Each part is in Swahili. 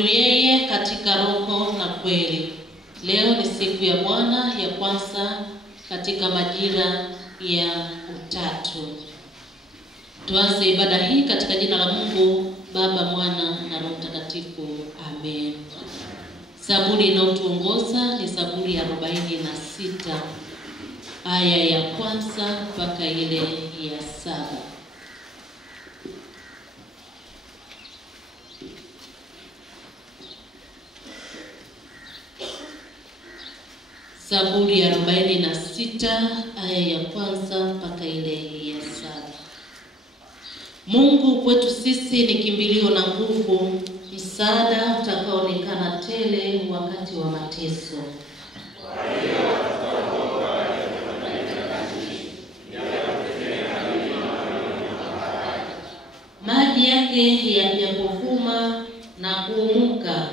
Tumwabudu yeye katika roho na kweli. Leo ni siku ya Bwana ya kwanza katika majira ya Utatu. Tuanze ibada hii katika jina la Mungu Baba, Mwana na Roho Mtakatifu. Amen. Zaburi inayotuongoza ni Zaburi ya 46 aya ya kwanza mpaka ile ya 7. Zaburi ya 46 aya ya kwanza mpaka ile ya 7. Mungu kwetu sisi ni kimbilio na nguvu, msaada utakaoonekana tele wakati wa mateso. Maji yake yajapovuma na kuumuka,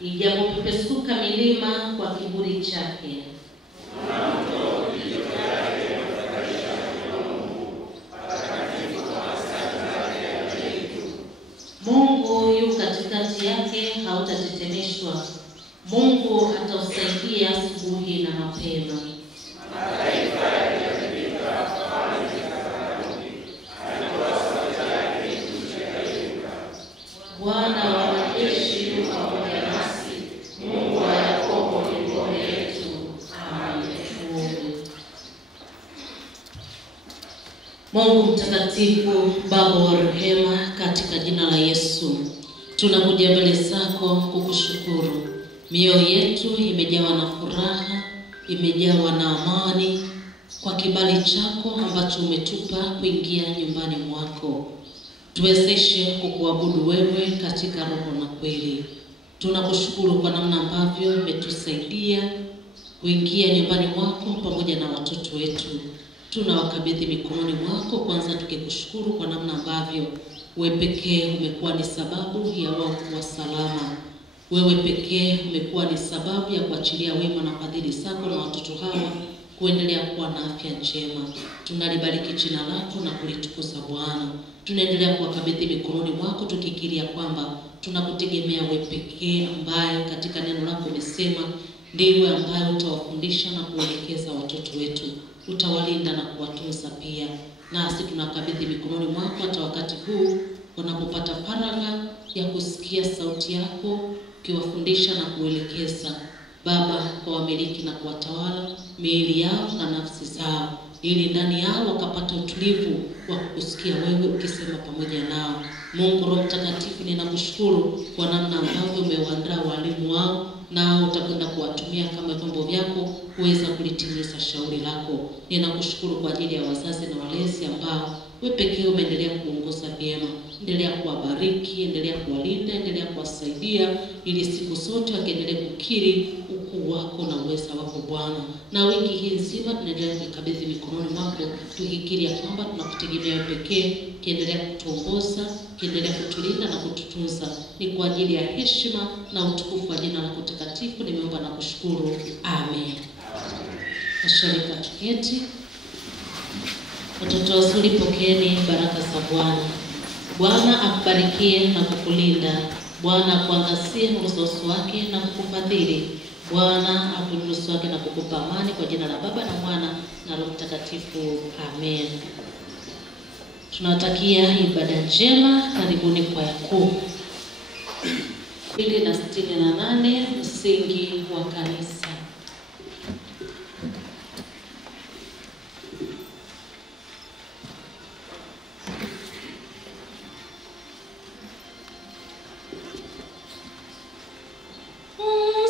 ijapopepesuka milima kwa kiburi chake. Mungu yu katikati yake, hautatetemeshwa. Mungu atausaidia asubuhi na mapema. Bwana wa majeshi yu pamoja nasi, Mungu wa Yakobo ni ngome yetu. Amen. Mungu mtakatifu, Baba wa rehema, katika jina la Yesu tunakuja mbele zako kukushukuru. Mioyo yetu imejawa na furaha, imejawa na amani kwa kibali chako ambacho umetupa kuingia nyumbani mwako. Tuwezeshe kukuabudu wewe katika roho na kweli. Tunakushukuru kwa namna ambavyo umetusaidia kuingia nyumbani mwako pamoja na watoto wetu. Tunawakabidhi mikononi mwako, kwanza tukikushukuru kwa namna ambavyo wewe pekee umekuwa ni sababu ya wao kuwa salama. Wewe pekee umekuwa ni sababu ya kuachilia wema na fadhili zako na watoto hawa kuendelea kuwa na afya njema. Tunalibariki jina lako na kulitukuza Bwana. Tunaendelea kuwakabidhi mikononi mwako tukikiria kwamba tunakutegemea wewe pekee, ambaye katika neno lako umesema ndiwe ambaye utawafundisha na kuelekeza watoto wetu. Utawalinda na kuwatunza pia. Nasi tunakabidhi mikononi mwako hata wakati huu wanapopata faragha ya kusikia sauti yako ukiwafundisha na kuelekeza. Baba, kwa wamiliki na kuwatawala miili yao na nafsi zao, ili ndani yao wakapata utulivu wa kukusikia wewe ukisema pamoja nao. Mungu Roho Mtakatifu, ninakushukuru kwa namna ambavyo umewaandaa walimu wao, nao utakwenda kuwatumia kama vyombo vyako kuweza kulitimiza shauri lako. Ninakushukuru kwa ajili ya wazazi na walezi ambao wewe pekee umeendelea kuongoza vyema. Endelea kuwabariki, endelea kuwalinda, endelea kuwasaidia, ili siku zote wakiendelee kukiri ukuu wako na uweza wako Bwana. Na wiki hii nzima tunaendelea kukabidhi mikononi mwako, tukikiri kwamba tunakutegemea wewe pekee, kiendelea kutuongoza, kiendelea kutulinda na kututunza. Ni kwa ajili ya heshima na utukufu wa jina lako takatifu nimeomba na kushukuru. Amen. Washirika tuketi. Watoto wazuri, pokeeni baraka za Bwana. Bwana akubarikie na kukulinda. Bwana akuangazie nuru za uso wake na kukufadhili. Bwana akuinulie uso wake na kukupa amani, kwa jina la Baba na Mwana na Roho Mtakatifu. Amen. Tunawatakia ibada njema. Karibuni kwa Yakobo 2:68, msingi wa kanisa. Oh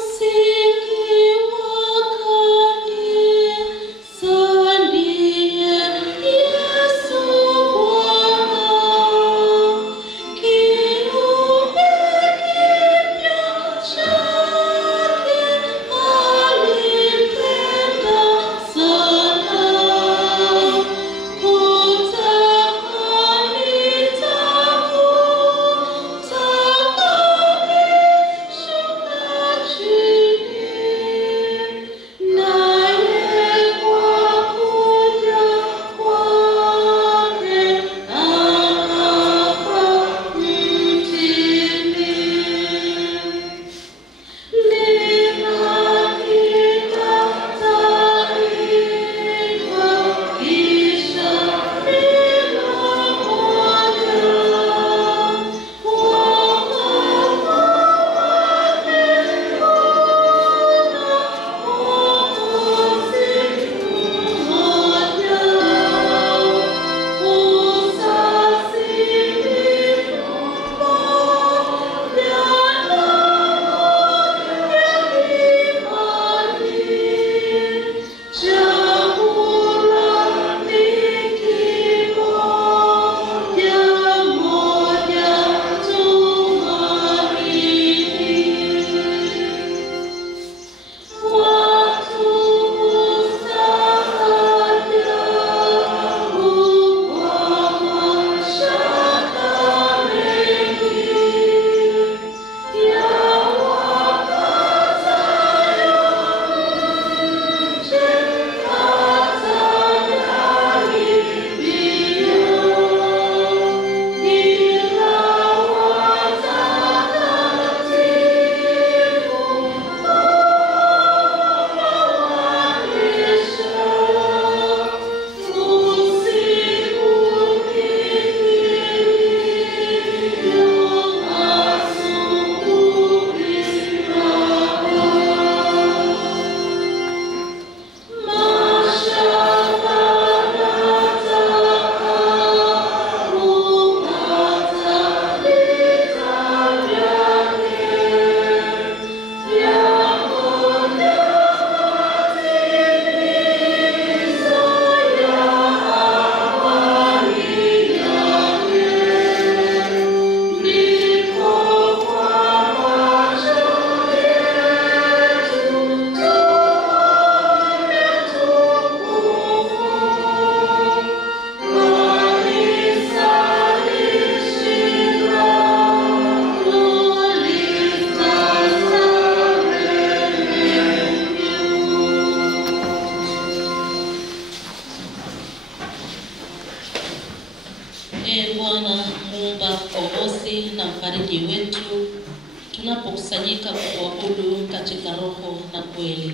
tunapokusanyika kuabudu katika roho na kweli.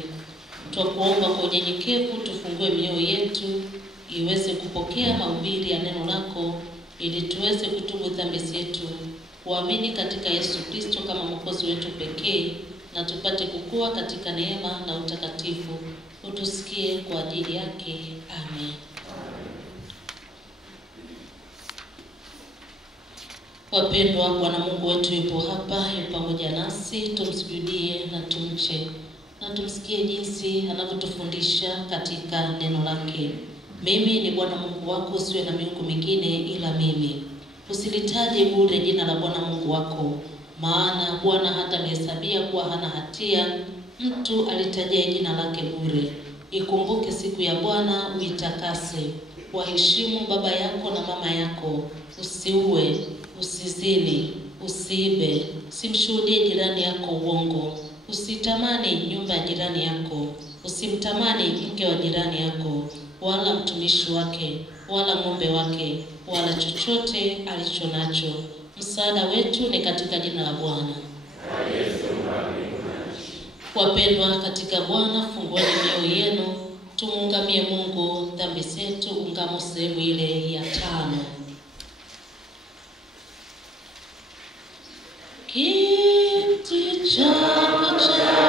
Twakuomba kwa unyenyekevu tufungue mioyo yetu iweze kupokea mahubiri ya neno lako, ili tuweze kutubu dhambi zetu, kuamini katika Yesu Kristo kama mwokozi wetu pekee, na tupate kukua katika neema na utakatifu. Utusikie kwa ajili yake. Amen. Wapendwa, Bwana Mungu wetu yupo hapa, yupo pamoja nasi. Tumsujudie na tumche na tumsikie jinsi anavyotufundisha katika neno lake. Mimi ni Bwana Mungu wako, usiwe na miungu mingine ila mimi. Usilitaje bure jina la Bwana Mungu wako, maana Bwana hata mhesabia kuwa hana hatia mtu alitaje jina lake bure. Ikumbuke siku ya Bwana, uitakase. Waheshimu baba yako na mama yako. Usiue, usizini, usiibe, simshuhudie jirani yako uongo. Usitamani nyumba ya jirani yako. Usimtamani mke wa jirani yako, wala mtumishi wake, wala ng'ombe wake, wala chochote alicho nacho. Msaada wetu ni katika jina la Bwana. Wapendwa katika Bwana, fungueni mioyo yenu, tumuungamie Mungu dhambi zetu. Ungamo sehemu ile ya 5. Kiti chako cha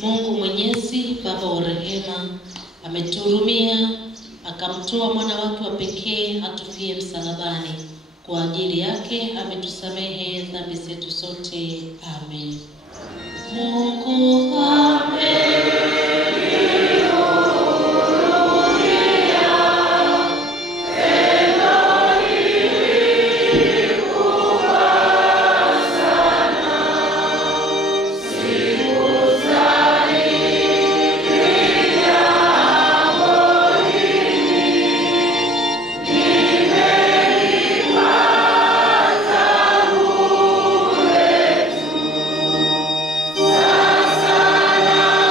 Mungu Mwenyezi, Baba wa rehema, ametuhurumia akamtoa mwana wake wa pekee atufie msalabani. Kwa ajili yake ametusamehe dhambi zetu zote. Amen. Mungu amen. Sana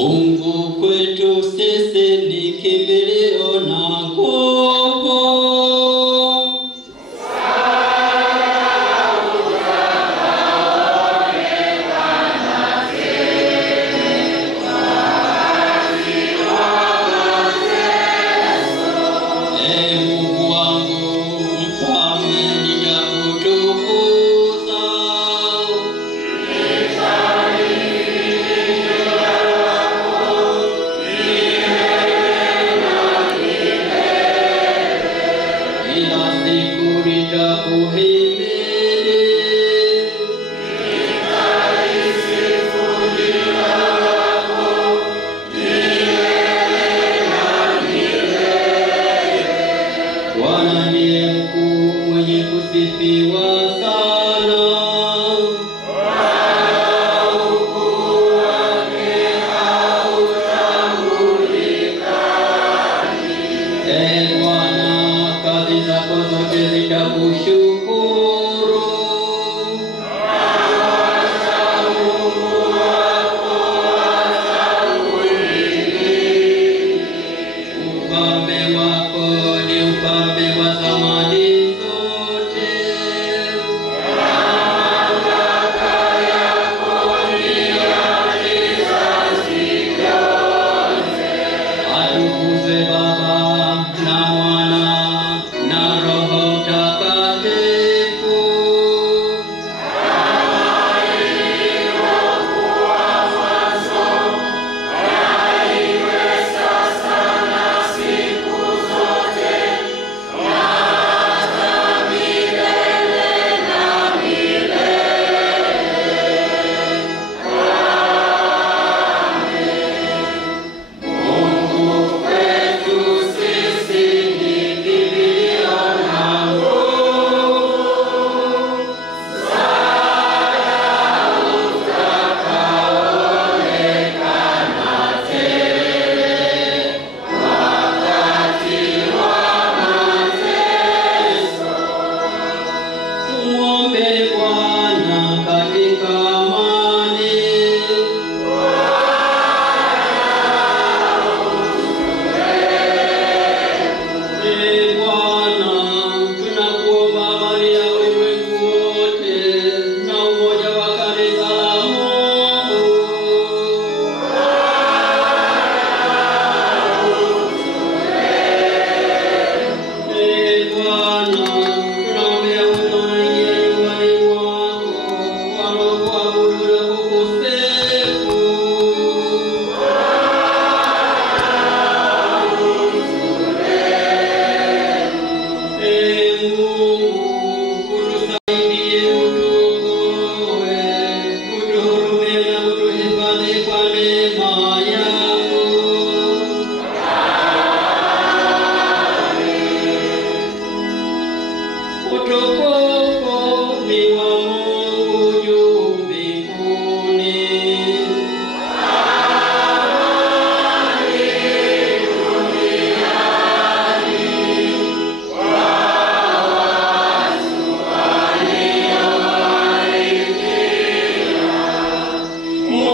Mungu kwetu sisi ni kimbilio na nguvu. Mungu wangu mfalme nitakutukuza. Kila siku nitakuhimidi. Bwana ndiye mkuu mwenye kusifiwa sana. Ukuu wake hautambuliki. Bwana, kazi zako zote zitakushukuru. Ufalme wako ni ufalme wa zamani zote. Mamlaka yako ni ya kizazi vyote. Atukuzwe Baba na Mwana na Roho Mtakatifu. Mungu kwetu sisi ni kimbilio na nguvu. Utakaoonekana tele wakati wa mateso. Tumwombe Bwana katika amani. Bwana, tunakuomba amani ya ulimwengu wote na umoja wa kanisa la Mungu. Bwana, tunaombea watu wanaingia nyumbani mwako wanaokuabudu na kukusifu. Mungu, utusaidie, utuokoe, utuhurumie na kutuhifadhi kwa neema yako. Utukufu ni wa Mungu juu mbinguni.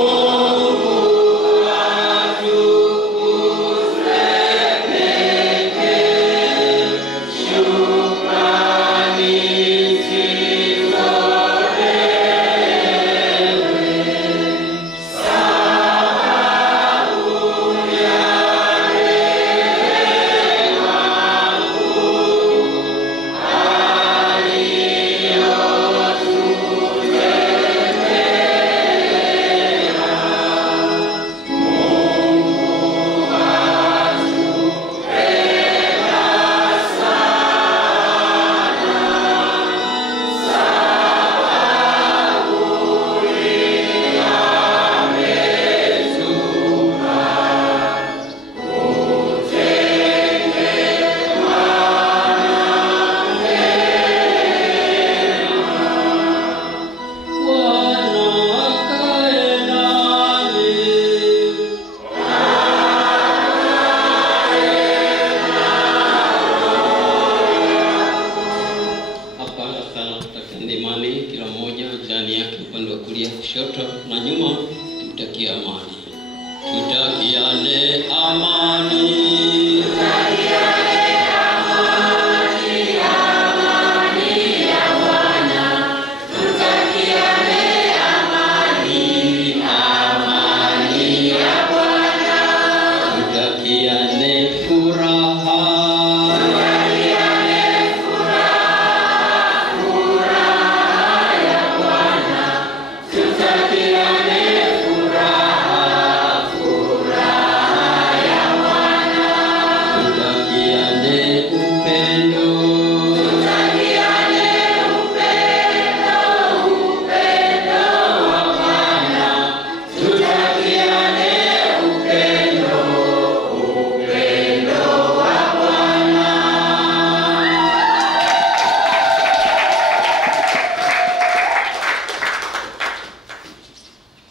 Mungu atukuzwe pekee. Shukrani zitolewe. Sababu ya rehema kuu Bwana akae nani. Hapa sana tutakia imani, kila mmoja jirani yake upande wa kulia kushoto na nyuma, tukutakia amani. Tutakiane amani.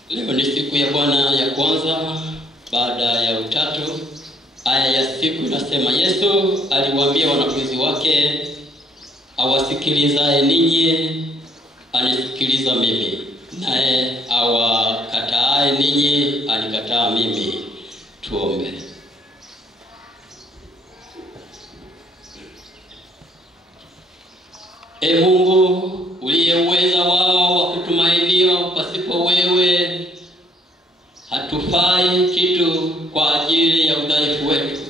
Leo ni siku ya Bwana ya kwanza baada ya Utatu. Aya ya siku inasema, Yesu aliwaambia wanafunzi wake, awasikilizaye ninyi anisikiliza mimi, naye awakataaye ninyi anikataa mimi. Tuombe. E Mungu, uliye uweza wao wa kutumainiwa, pasipo wewe hatufai kitu kwa ajili ya udhaifu wetu.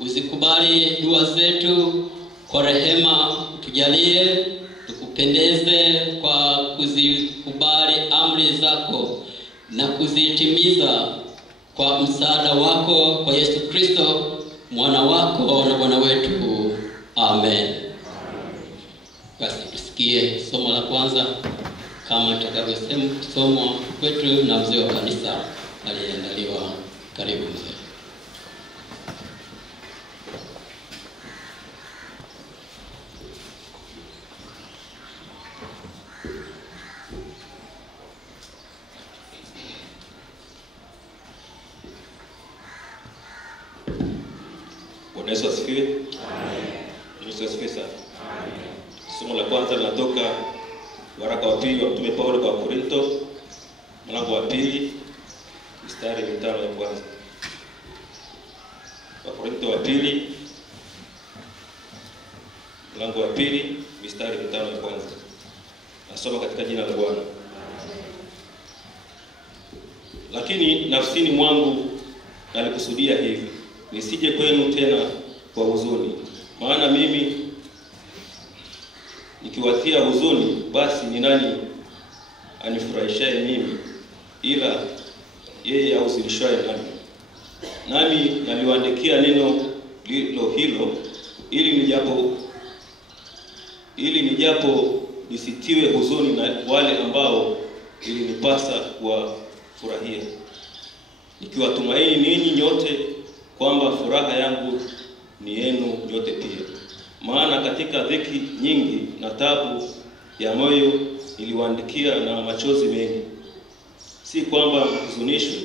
Usikubali dua zetu, kwa rehema tujalie tukupendeze kwa kuzikubali amri zako na kuzitimiza kwa msaada wako, kwa Yesu Kristo mwana wako na Bwana wetu. Amen. Basi tusikie somo la kwanza kama tutakavyosomwa kwetu na mzee wa kanisa aliyeandaliwa. Karibu mzee. Bwana Yesu asifiwe. Amen. Yesu asifiwe sana. Amen. Somo la kwanza linatoka waraka wa pili wa Mtume Paulo kwa Korinto, mlango wa 2 mstari 5 ya kwanza. Wa Korinto wa 2 mlango wa 2 mstari 5 ya kwanza. Nasoma katika jina la Bwana. Lakini nafsini mwangu nalikusudia hivi, nisije kwenu tena kwa huzuni. Maana mimi nikiwatia huzuni, basi ni nani anifurahishaye mimi ila yeye ahuzunishaye nami? Nami naliwaandikia neno hilo ili nijapo nisitiwe huzuni na wale ambao ilinipasa kuwafurahia, nikiwatumaini ninyi nyote kwamba furaha yangu ni yenu nyote pia. Maana katika dhiki nyingi na taabu ya moyo niliwaandikia na machozi mengi, si kwamba mhuzunishwe,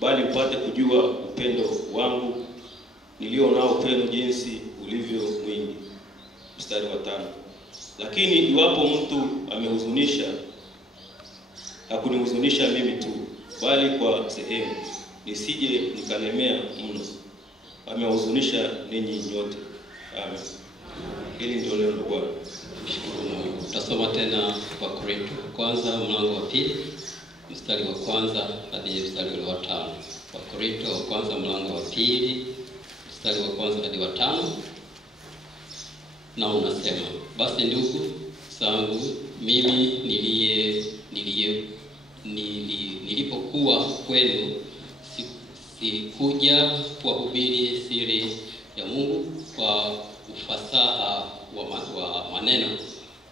bali mpate kujua upendo wangu nilio nao kwenu jinsi ulivyo mwingi. Mstari wa 5. Lakini iwapo mtu amehuzunisha, hakunihuzunisha mimi tu, bali kwa sehemu, nisije nikalemea mno. Amehuzunisha ninyi nyote. Amen. Hili ndio neno la Bwana. Tutasoma tena kwa Korinto kwanza mlango wa 2 mstari wa kwanza hadi mstari wa 5. Kwa Korinto kwanza mlango wa 2 mstari wa kwanza hadi wa 5. Na unasema, basi ndugu zangu, mimi nilipokuwa kwenu sikuja kuwahubiri siri ya Mungu kwa ufasaha wa maneno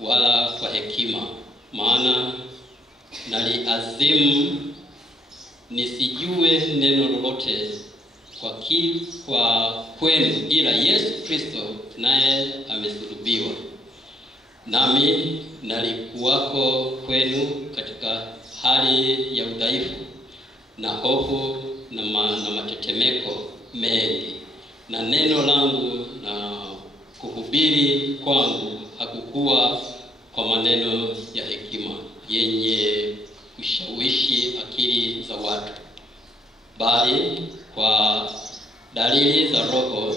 wala kwa hekima, maana naliazimu nisijue neno lolote kwa kwenu ila Yesu Kristo naye amesulubiwa. Nami nalikuwako kwenu katika hali ya udhaifu na hofu na matetemeko mengi, na neno langu na kuhubiri kwangu hakukuwa kwa maneno ya hekima yenye kushawishi akili za watu, bali kwa dalili za Roho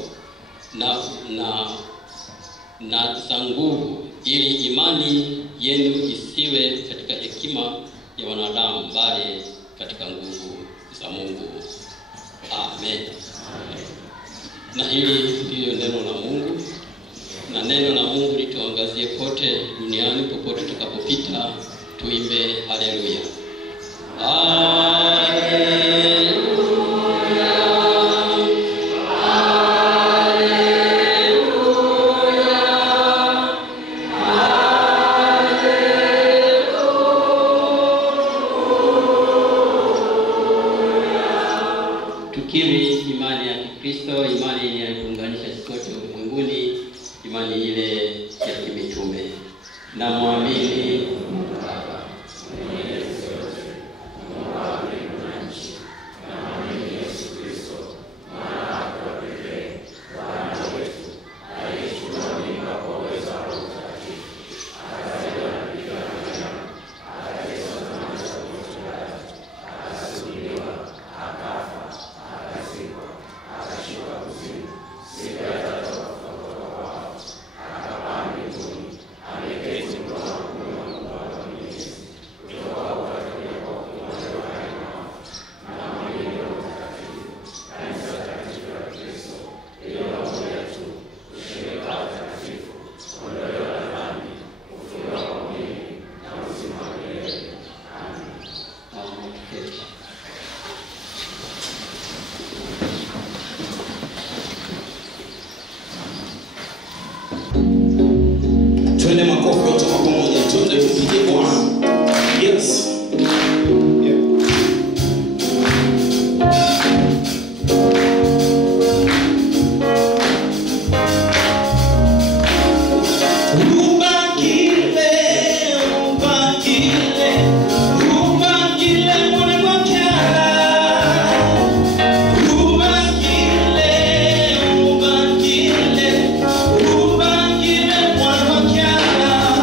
na za nguvu, ili imani yenu isiwe katika hekima ya wanadamu, bali katika nguvu za Mungu. Amen. Na hili ndiyo neno la Mungu, na neno la Mungu lituangazie pote duniani. Popote tutakapopita tuimbe haleluya. Tukiri imani ya Kikristo, imani inayotuunganisha sote ulimwenguni, imani ile ya kimitume. Na muamini Baba Twende makofi yote kwa pamoja, twende tupige Bwana. Yes. Ubangile mwana wa kyala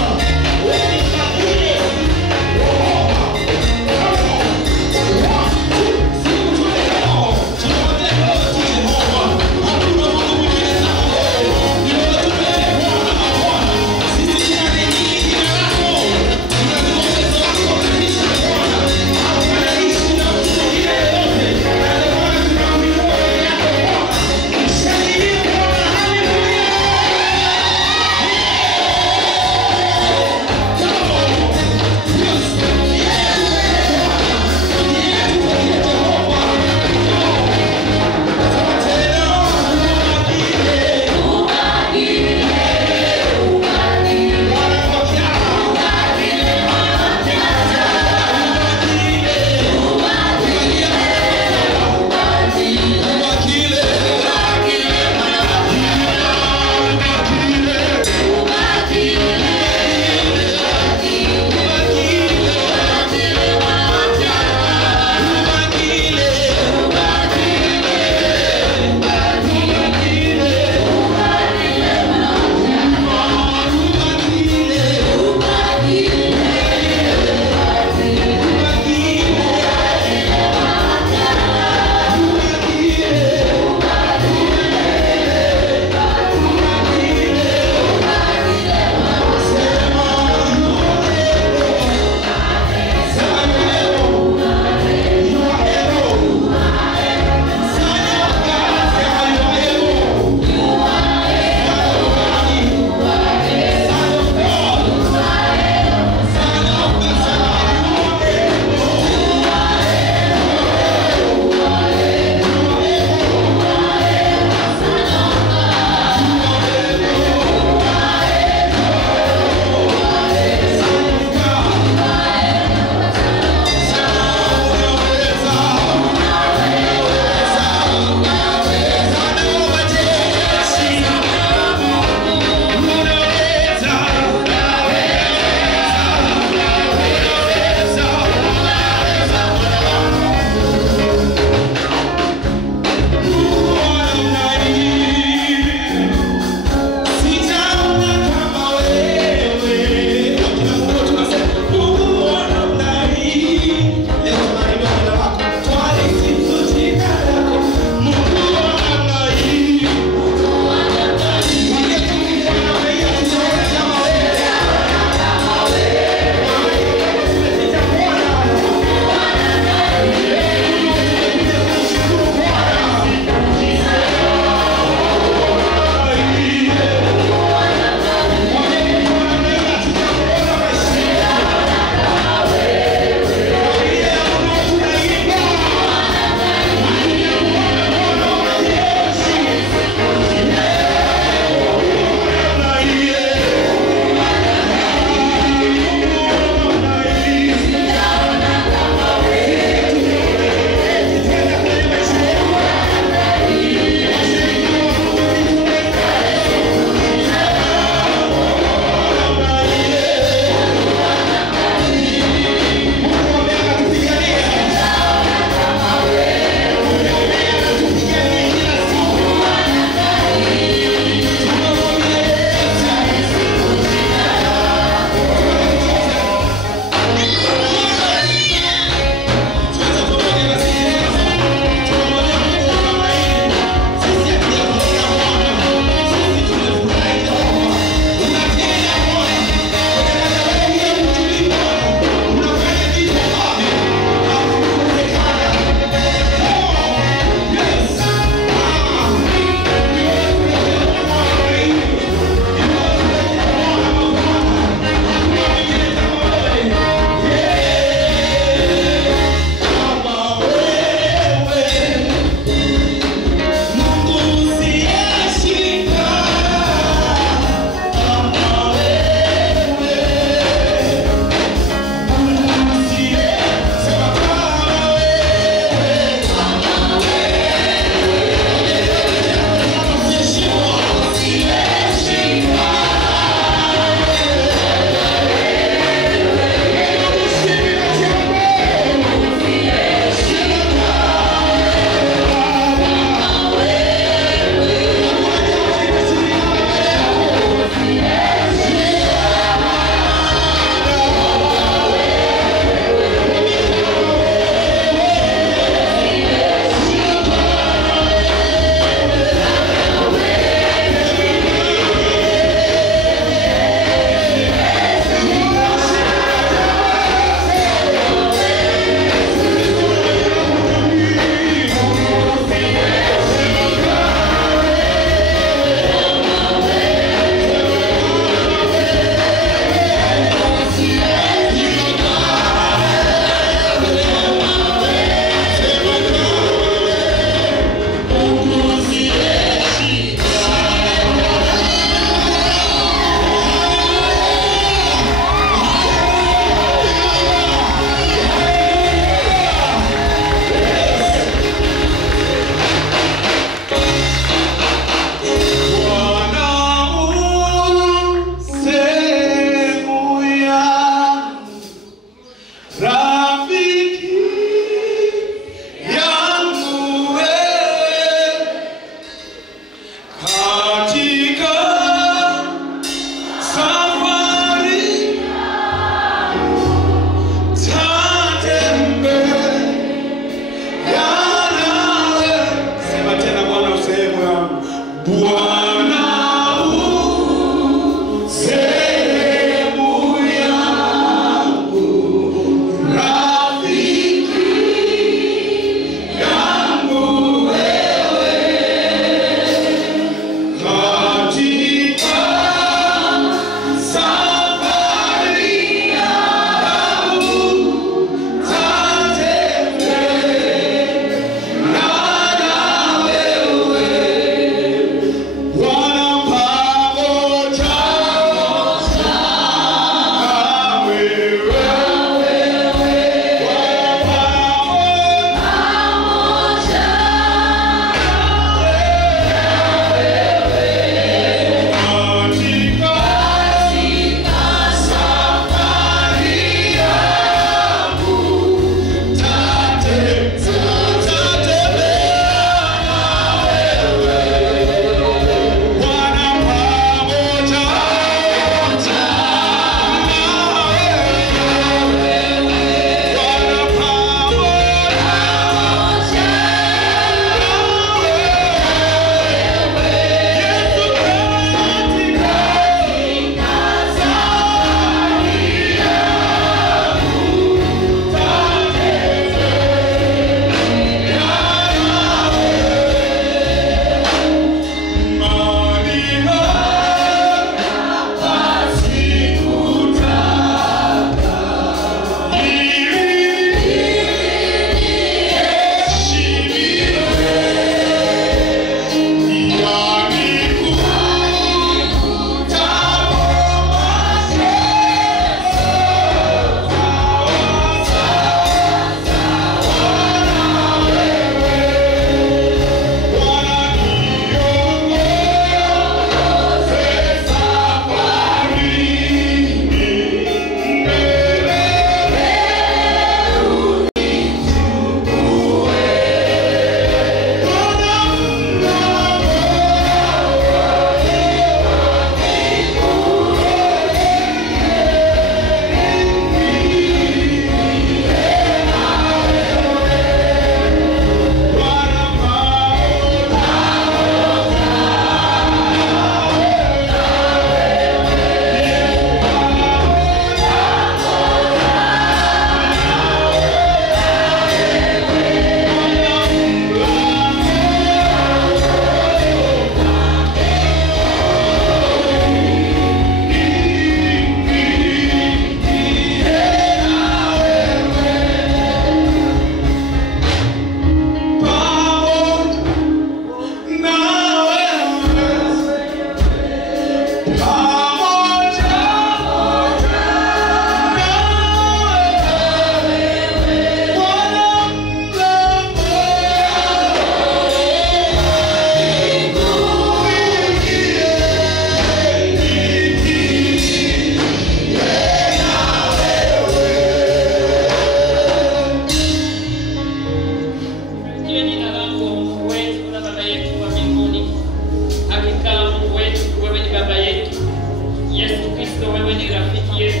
rafiki yetu.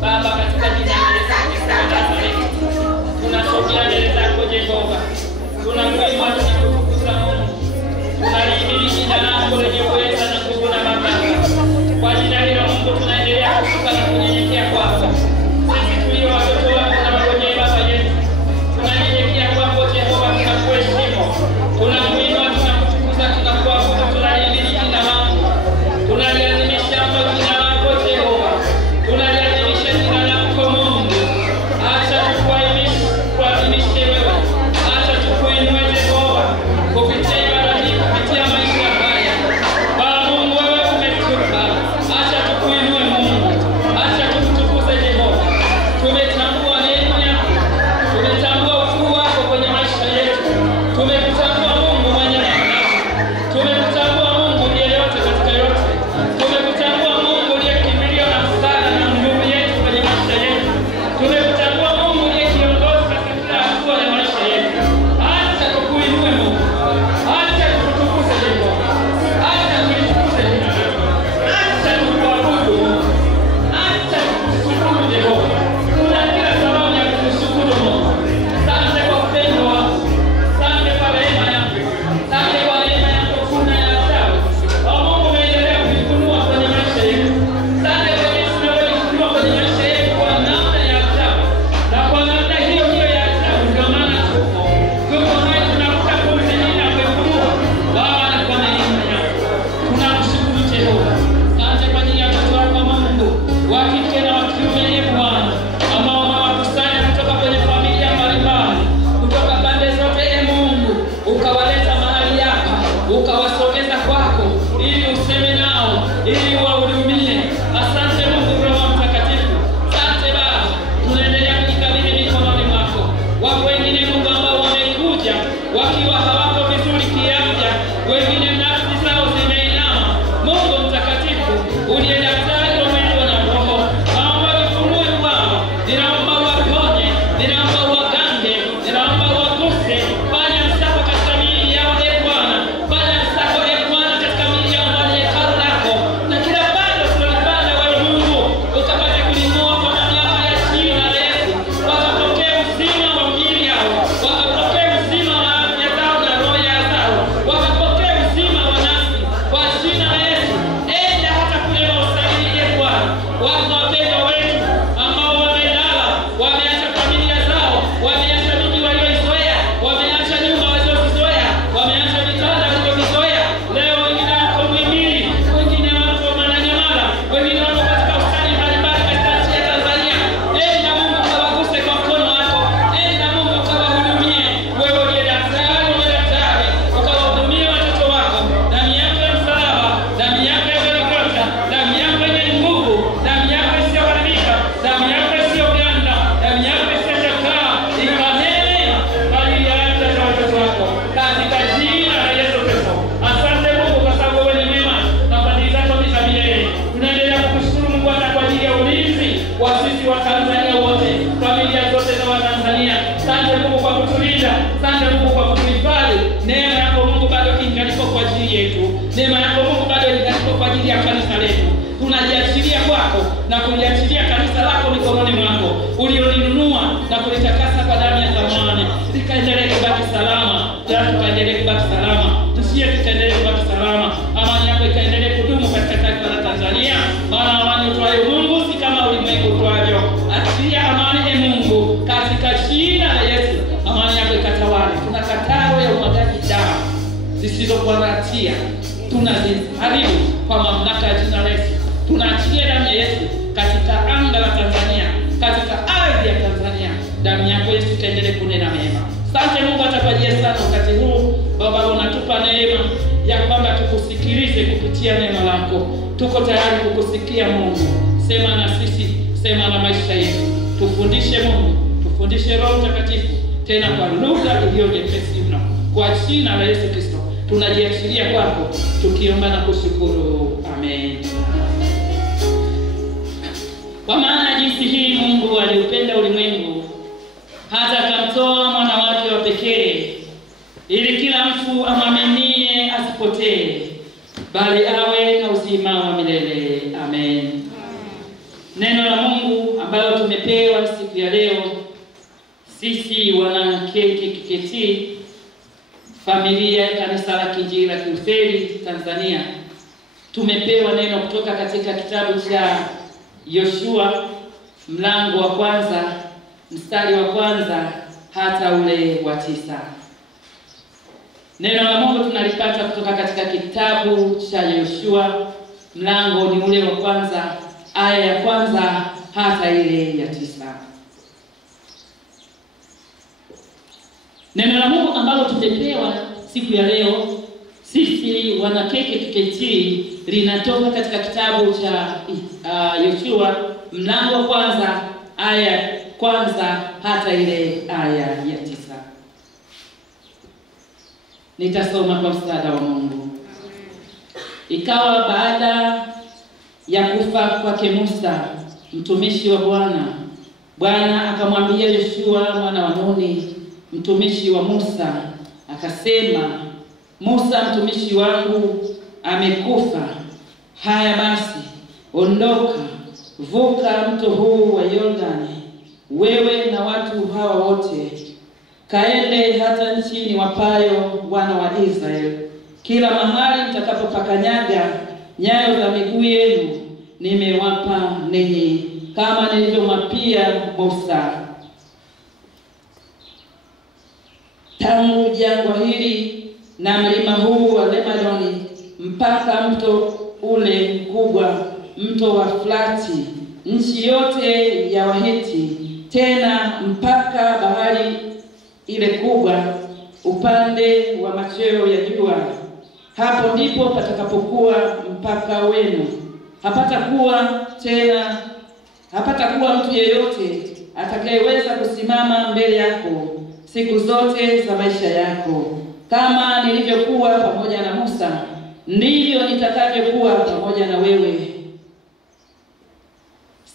Baba, katika jina la Yesu Kristo wa Nazareti, tunasogea mbele zako Jehova. Tunakuinua tukikutukuza Mungu. Tunalihimidi jina lako lenye uweza na nguvu na mamlaka. Kwa jina hilo Mungu tunaendelea kushuka na kunyenyekea kwako. Sisi tulio watoto wako na wenye baba yetu, tunanyenyekea kwako Jehova, tunakuheshimu. Tunakuinua, tunakutukuza, tunakuabudu, tunalihimidi jina lako. Tunaliadhimisha jina lako Jehova. Tunaliadhimisha jina lako Mungu. Acha tukuadhimishe wewe. Acha tukuinue Jehova. Kupitia ibada hii, kupitia maisha haya. Baba Mungu, wewe umetupa. Acha tukuinue Mungu. Acha tukutukuze Jehova. Tumetambua neema yako. Tumetambua ukuu wako kwenye maisha yetu. Tumekutambua Mungu mwenye mamlaka. Tumekutambua Mungu ndiye yote katika yote. Tumekutambua Mungu ndiye kimbilio na msaada na nguvu yetu kwenye maisha yetu. Tumekutambua Mungu ndiye kiongozi katika kila hatua ya maisha yetu. Acha tukuinue Mungu. Acha tukutukuze Jehova. Acha tulitukuze jina lako. Acha tukuabudu Mungu. Acha tukushukuru Jehova. Kuna kila sababu ya kukushukuru Mungu. Asante kwa upendo wako. Asante kwa rehema yako. Asante kwa neema yako kuna ya ajabu. Mungu umeendelea kujifunua kwenye maisha yetu. Asante kwa Yesu unayejifunua kwenye maisha yetu kwa namna ya ajabu. Na kwa namna hiyo hiyo ya ajabu ndio maana tuko. Tuko hai tunakuta pumzi hii na kuifunua. Baba, na kwa neema yako. Tunakushukuru Jehova. Asante kwa ajili ya watoto wako Mungu, wa kike na wa kiume, Bwana, ambao umewakusanya kutoka kwenye familia mbalimbali, kutoka pande zote, Mungu, ukawaleta mahali hapa, ukawasogeza kwako ili useme nao, ili wahudumie. Asante Mungu, Roho Mtakatifu. Asante Baba, tunaendelea kujikabidhi mikononi mwako. Wako wengine Mungu ambao wamekuja wakiwa hawako vizuri kiafya, wengine nafsi zao zimeinama. Mungu Mtakatifu, uliye daktari wa mwili na roho, naomba ufunue kwao. Ninaomba waponye, ninaomba wagange, ninaomba waguse. Fanya msako katika miili yao Bwana. Fanya msako Bwana katika miili yao ndani ya hekalu lako. Na kila bando tunalipanda wewe Mungu, ukapate kuling'oa kwa mamlaka ya jina la Yesu. Wakapokea uzima wa miili yao. Wakapokea uzima wa afya zao na roho zao. Wakapokea uzima wa nafsi kwa jina la Yesu. Enda hata kule hospitalini Bwana. Wako wapendwa wetu ambao wamelala, wameacha familia zao, wameacha miji walioizoea, wameacha nyumba walizozizoea, wameacha vitanda walivyovizoea. Leo wengine wako Muhimbili, wengine wako Mwananyamala, wengine wako katika hospitali mbalimbali katika nchi ya Tanzania. Enda Mungu ukawaguse kwa mkono wako. Enda Mungu ukawahudumie. Wewe ndiye daktari wa daktari, ukawahudumie watoto wako. Damu yako ya msalaba, damu yako ya Golgotha, damu yako yenye nguvu, damu yako isiyoharibika, damu yako isiyoganda, damu yako isiyochakaa, ikanene kwa ajili ya afya za watoto wako katika jina la Yesu Kristo. Asante Mungu kwa sababu wewe ni mwema na fadhili zako ni za milele. Tunaendelea kukushukuru Mungu hata kwa ajili ya ulinzi wa sisi wa Tanzania wote, familia zote za Watanzania. Asante Mungu kwa kutulinda. Asante Mungu kwa kutuhifadhi. Neema yako Mungu bado ingalipo kwa ajili yetu. Neema yako Mungu bado ingalipo kwa ajili ya kanisa letu. Tunajiachilia kwako na kuliachilia kanisa lako mikononi mwako, uliolinunua na kulitakasa kwa damu ya thamani. Likaendelee kubaki salama. Tukaendelee kubaki salama. Tusiye tukaendelee kubaki salama. Amani yako ikaendelee kudumu katika taifa la Tanzania. Maana amani utoayo Mungu si kama ulimwengu utoavyo. Achilia amani Mungu katika jina la Yesu. Amani yako ikatawale. Tunakataa roho ya umwagaji damu zisizokuwa na hatia. Tunaziharibu kwa mamlaka ya jina la Yesu. Tunaachilia damu ya Yesu katika anga la Tanzania, katika ardhi ya Tanzania. Damu yako Yesu ikaendelee kunena mema. Asante Mungu atapajia sana wakati huu. Baba, unatupa neema ya kwamba tukusikilize kupitia neno lako. Tuko tayari kukusikia Mungu. Sema na sisi, sema na maisha yetu. Tufundishe Mungu, tufundishe Roho Mtakatifu, tena kwa lugha iliyo nyepesi mno. Kwa jina la Yesu Kristo tunajiachilia kwako tukiomba na kushukuru. Amen. Kwa maana jinsi hii Mungu aliupenda ulimwengu hata akamtoa mwana wake wa pekee, ili kila mtu amwaminie asipotee, bali awe na uzima wa milele. Amen. Neno la Mungu ambalo tumepewa siku ya leo sisi wana KKKT, familia ya Kanisa la Kiinjili la Kilutheri Tanzania, tumepewa neno kutoka katika kitabu cha Yoshua mlango wa 1 mstari wa 1 hata ule wa 9. Neno la Mungu tunalipata kutoka katika kitabu cha Yoshua mlango ni ule wa 1 aya ya 1 hata ile ya 9. Neno la Mungu ambalo tumepewa siku ya leo sisi wana KKKT linatoka katika kitabu cha Yoshua mlango wa 1 aya ya 1 hata ile aya ya 9. Nitasoma kwa msaada wa Mungu. Ikawa baada ya kufa kwake Musa mtumishi wa Bwana, Bwana akamwambia Yoshua mwana wa Nuni mtumishi wa Musa, akasema, Musa mtumishi wangu amekufa. Haya basi, ondoka, vuka mto huu wa Yordani, wewe na watu hawa wote, kaende hata nchi niwapayo wana wa Israeli. Kila mahali mtakapopakanyaga nyayo za miguu yenu nimewapa ninyi, kama nilivyomwapia Musa. Tangu jangwa hili na mlima huu wa Lebanoni mpaka mto ule mkubwa, mto wa Frati, nchi yote ya Wahiti, tena mpaka bahari ile kubwa upande wa machweo ya jua, hapo ndipo patakapokuwa mpaka wenu. Hapatakuwa mtu yeyote atakayeweza kusimama mbele yako siku zote za maisha yako. Kama nilivyokuwa pamoja na Musa, ndivyo nitakavyokuwa pamoja na wewe.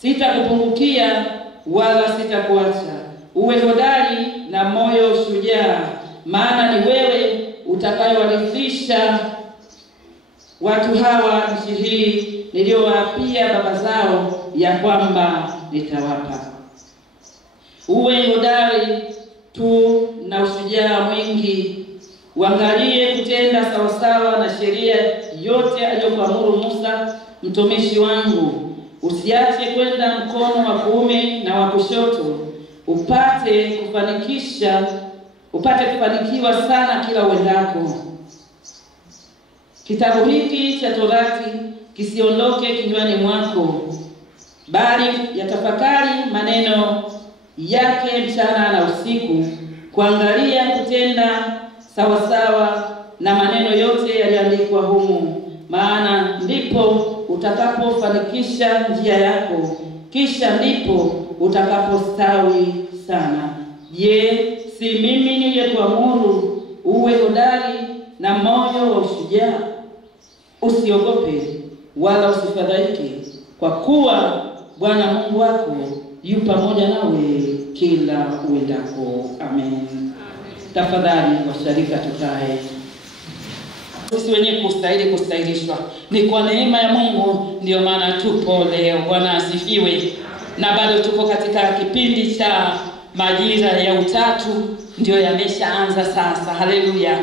Sitakupungukia wala sitakuacha. Uwe hodari na moyo shujaa, maana ni wewe utakayewarithisha watu hawa nchi hii niliyowaapia baba zao ya kwamba nitawapa. Uwe hodari tu na ushujaa mwingi, uangalie kutenda sawasawa na sheria yote aliyokuamuru Musa mtumishi wangu. Usiache kwenda mkono wa kuume na wa kushoto, upate kufanikiwa sana kila uendako. Kitabu hiki cha Torati kisiondoke kinywani mwako, bali yatafakari maneno yake mchana na usiku, kuangalia kutenda sawasawa na maneno yote yaliyoandikwa humu, maana ndipo utakapofanikisha njia yako, kisha ndipo utakapostawi sana. Je, si mimi niliyekuamuru uwe hodari na moyo wa ushujaa? Usiogope wala usifadhaike, kwa kuwa Bwana Mungu wako yu pamoja nawe kila uendako. Amen. Tafadhali washarika tukae. Sisi wenyewe kustahilishwa ni kwa neema ya Mungu, ndio maana tupo leo. Bwana asifiwe. Na bado tuko katika kipindi cha majira ya utatu, ndio yameshaanza sasa. Haleluya.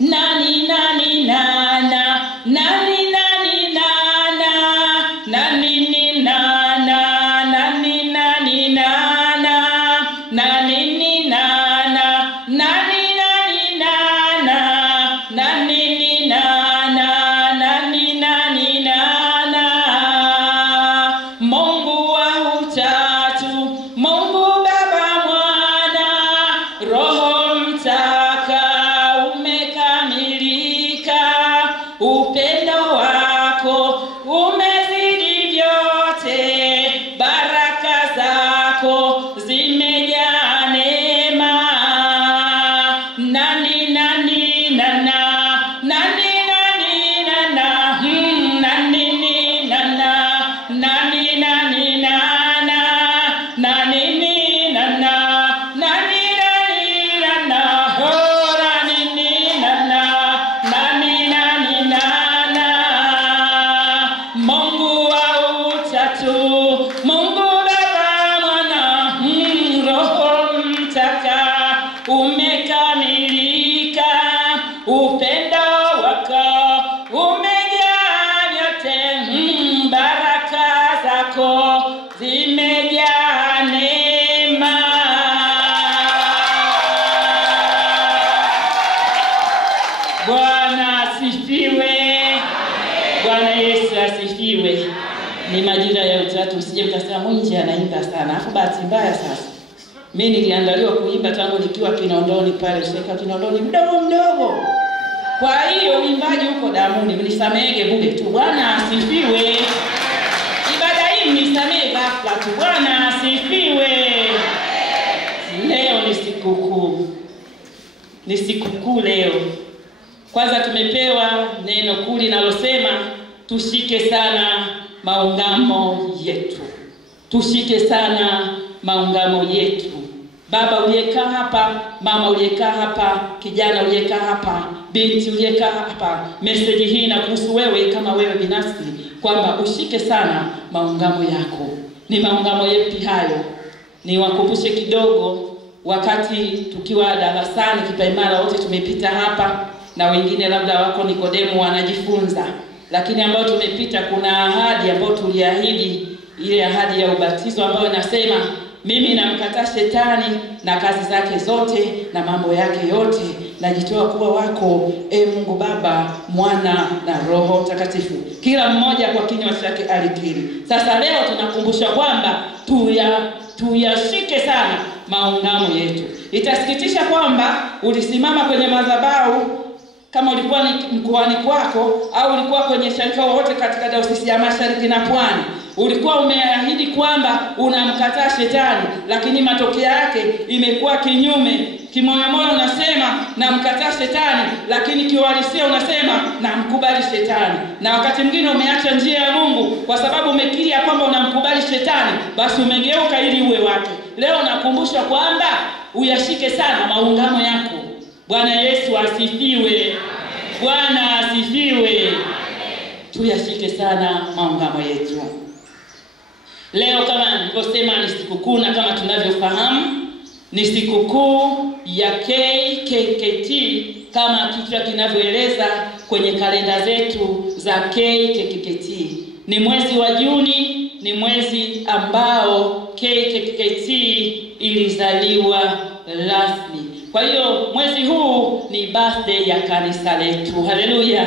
Nani nani nana, nani nani nana, nani ni nana, nani nani nana, nani ni nana, nani nani nana, nani ni nana, nani nani nana. Mungu wa utatu, Mungu Baba, Mwana, Roho Mtaka, umekamilika. Upendo wako umezidi vyote, baraka zako zimejaa neema. Nani nani nana, nani nani nana, nani ni nana, nani nani nana, nani ni nana, nani nani nana, oh nani ni nana, nani nani nana. Mungu wa utatu, Mungu Baba, Mwana, Roho Mtakatifu umekamilika, upendo wako umejaa yote, baraka zako zimejaa neema. Bwana asifiwe. Bwana Yesu asifiwe. Ni majira ya utatu, usije ukasema nje anaimba sana. Alafu bahati mbaya sasa, mimi niliandaliwa kuimba tangu nikiwa Kinondoni pale, sheka Kinondoni mdogo. Kwa hiyo uimbaji huko damuni, mnisamehege bure tu. Bwana asifiwe. Ibada hii mnisamehege ghafla tu. Bwana asifiwe. Leo ni sikukuu. Ni sikukuu leo. Kwanza tumepewa neno kuu linalosema tushike sana maungamo yetu. Tushike sana maungamo yetu. Baba uliyekaa hapa, mama uliyekaa hapa, kijana uliyekaa hapa, binti uliyekaa hapa, message hii inakuhusu wewe kama wewe binafsi, kwamba ushike sana maungamo yako. Ni maungamo yepi hayo? Ni wakumbushe kidogo, wakati tukiwa darasani kipaimara wote tumepita hapa, na wengine labda wako Nikodemu wanajifunza, lakini ambao tumepita kuna ahadi ambayo tuliahidi, ile ahadi ya ubatizo ambayo inasema mimi namkataa shetani na kazi zake zote na mambo yake yote, najitoa kuwa wako, Mungu Baba, Mwana na Roho Mtakatifu. Kila mmoja kwa kinywa chake alikiri. Sasa leo tunakumbusha kwamba tuyashike sana maungamo yetu. Itasikitisha kwamba ulisimama kwenye madhabahu, kama ulikuwa ni mkoani kwako au ulikuwa kwenye sharika wote katika Dayosisi ya Mashariki na Pwani, ulikuwa umeahidi kwamba unamkataa shetani, lakini matokeo yake imekuwa kinyume. Kimoyomoyo unasema namkataa shetani, lakini kiuhalisia unasema namkubali shetani. Na wakati mwingine umeacha njia ya Mungu kwa sababu umekiri kwamba unamkubali shetani, basi umegeuka ili uwe wake. Leo nakumbusha kwamba uyashike sana maungamo yako. Bwana Yesu asifiwe. Bwana asifiwe. Tuyashike sana maungamo yetu. Leo kama nilivyosema ni sikukuu, na kama tunavyofahamu ni sikukuu ya KKKT kama kichwa kinavyoeleza kwenye kalenda zetu za KKKT. Ni mwezi wa Juni, ni mwezi ambao KKKT ilizaliwa rasmi. Kwa hiyo mwezi huu ni birthday ya kanisa letu. Haleluya.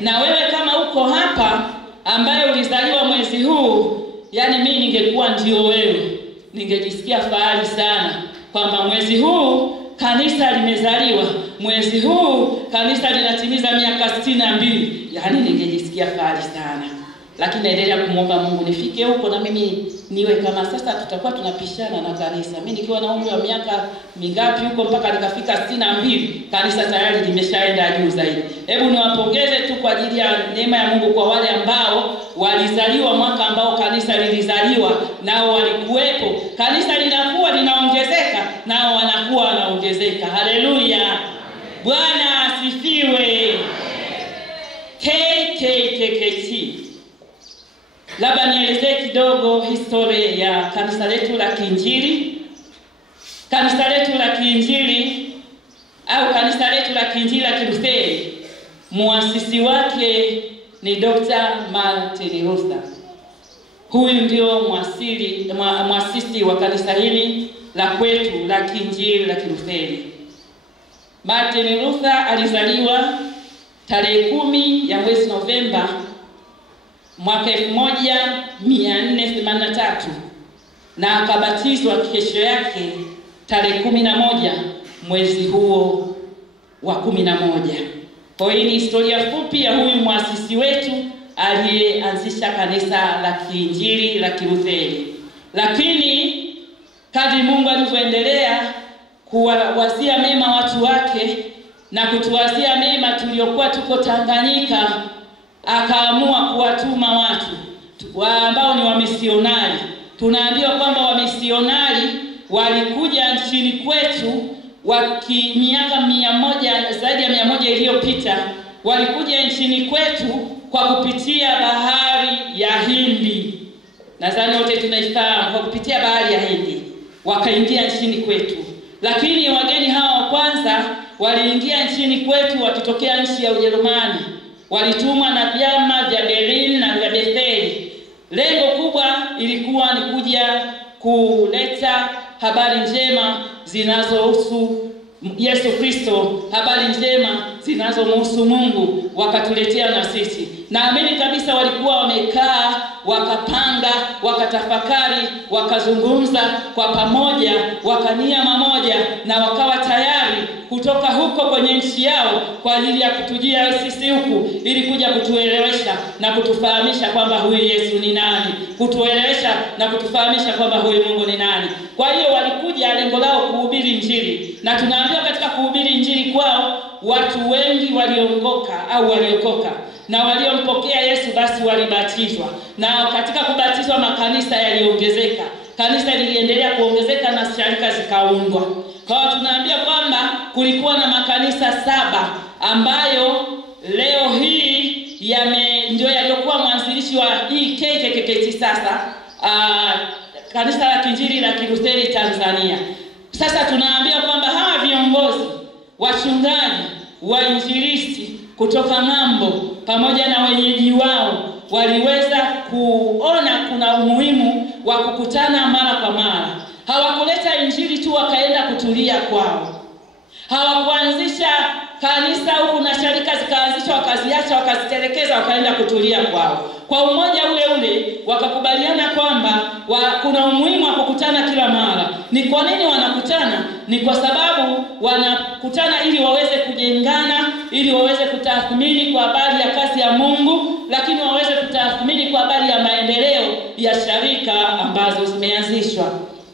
Na wewe kama uko hapa ambaye ulizaliwa mwezi huu, yani mimi ningekuwa ndio wewe, ningejisikia fahari sana kwamba mwezi huu kanisa limezaliwa, mwezi huu kanisa linatimiza miaka 62. Yani ningejisikia fahari sana. Lakini naendelea kumuomba Mungu nifike huko na mimi niwe kama sasa tutakuwa tunapishana na kanisa. Mimi nikiwa na umri wa miaka mingapi huko mpaka nikafika 62, kanisa tayari limeshaenda juu zaidi. Hebu niwapongeze tu kwa ajili ya neema ya Mungu kwa wale ambao walizaliwa mwaka ambao kanisa lilizaliwa, nao walikuwepo. Kanisa linakuwa linaongezeka, nao wanakuwa wanaongezeka. Haleluya. Bwana asifiwe. KKKT. Labda nielezee kidogo historia ya kanisa letu la Kiinjili. Kanisa letu la Kiinjili au kanisa letu la Kiinjili la Kilutheri, muasisi wake ni Dr. Martin Luther. Huyu ndio muasisi wa kanisa hili la kwetu la Kiinjili la Kilutheri. Martin Luther alizaliwa tarehe 10 ya mwezi Novemba mwaka 1483 na akabatizwa kesho yake tarehe 11 mwezi huo wa 11. Kwa hiyo ni historia fupi ya huyu muasisi wetu aliyeanzisha kanisa la Kiinjili la Kilutheri. Lakini kadri Mungu alivyoendelea kuwazia mema watu wake na kutuwazia mema tuliokuwa tuko Tanganyika, akaamua kuwatuma watu ambao ni wamisionari. Tunaambiwa kwamba wamisionari walikuja nchini kwetu miaka 100 zaidi ya 100 iliyopita. Walikuja nchini kwetu kwa kupitia bahari ya Hindi. nadhani wote tunaifahamu, kwa kupitia bahari ya Hindi wakaingia nchini kwetu. Lakini wageni hawa wa kwanza waliingia nchini kwetu wakitokea nchi ya Ujerumani. Walitumwa na vyama vya Berlin na vya Betheli. Lengo kubwa ilikuwa ni kuja kuleta habari njema zinazohusu Yesu Kristo, habari njema zinazomhusu Mungu, wakatuletea na sisi. Naamini kabisa walikuwa wamekaa, wakapanga, wakatafakari, wakazungumza kwa pamoja, wakania mamoja, na wakawa tayari kutoka huko kwenye nchi yao kwa ajili ya kutujia sisi huku, ili kuja kutuelewesha na kutufahamisha kwamba huyu Yesu ni nani, kutuelewesha na kutufahamisha kwamba huyu Mungu ni nani. Kwa hiyo walikuja, lengo lao kuhubiri Injili, na tunaambiwa katika kuhubiri Injili kwao watu wengi waliongoka au waliokoka, na waliompokea Yesu basi walibatizwa. Na katika kubatizwa makanisa yaliongezeka, kanisa liliendelea kuongezeka na sharika zikaundwa. Kwa hiyo tunaambia kwamba kulikuwa na makanisa 7 ambayo leo hii ndio yaliokuwa mwanzilishi wa hii KKKT sasa, kanisa la Kiinjili la Kilutheri Tanzania. Sasa tunaambia kwamba hawa viongozi, wachungaji, wainjilisti kutoka ng'ambo pamoja na wenyeji wao waliweza kuona kuna umuhimu wa kukutana mara kwa mara. Hawakuleta Injili tu wakaenda kutulia kwao. Hawakuanzisha kanisa huku na sharika zikaanzishwa wakaziacha wakazitelekeza wakaenda kutulia kwao. Kwa umoja ule ule wakakubaliana kwamba kuna umuhimu wa kukutana kila mara. Ni kwa nini wanakutana? Ni kwa sababu wanakutana ili waweze kujengana, ili waweze kutathmini kwa habari ya kazi ya Mungu, lakini waweze kutathmini kwa habari ya maendeleo ya sharika ambazo zimeanzishwa.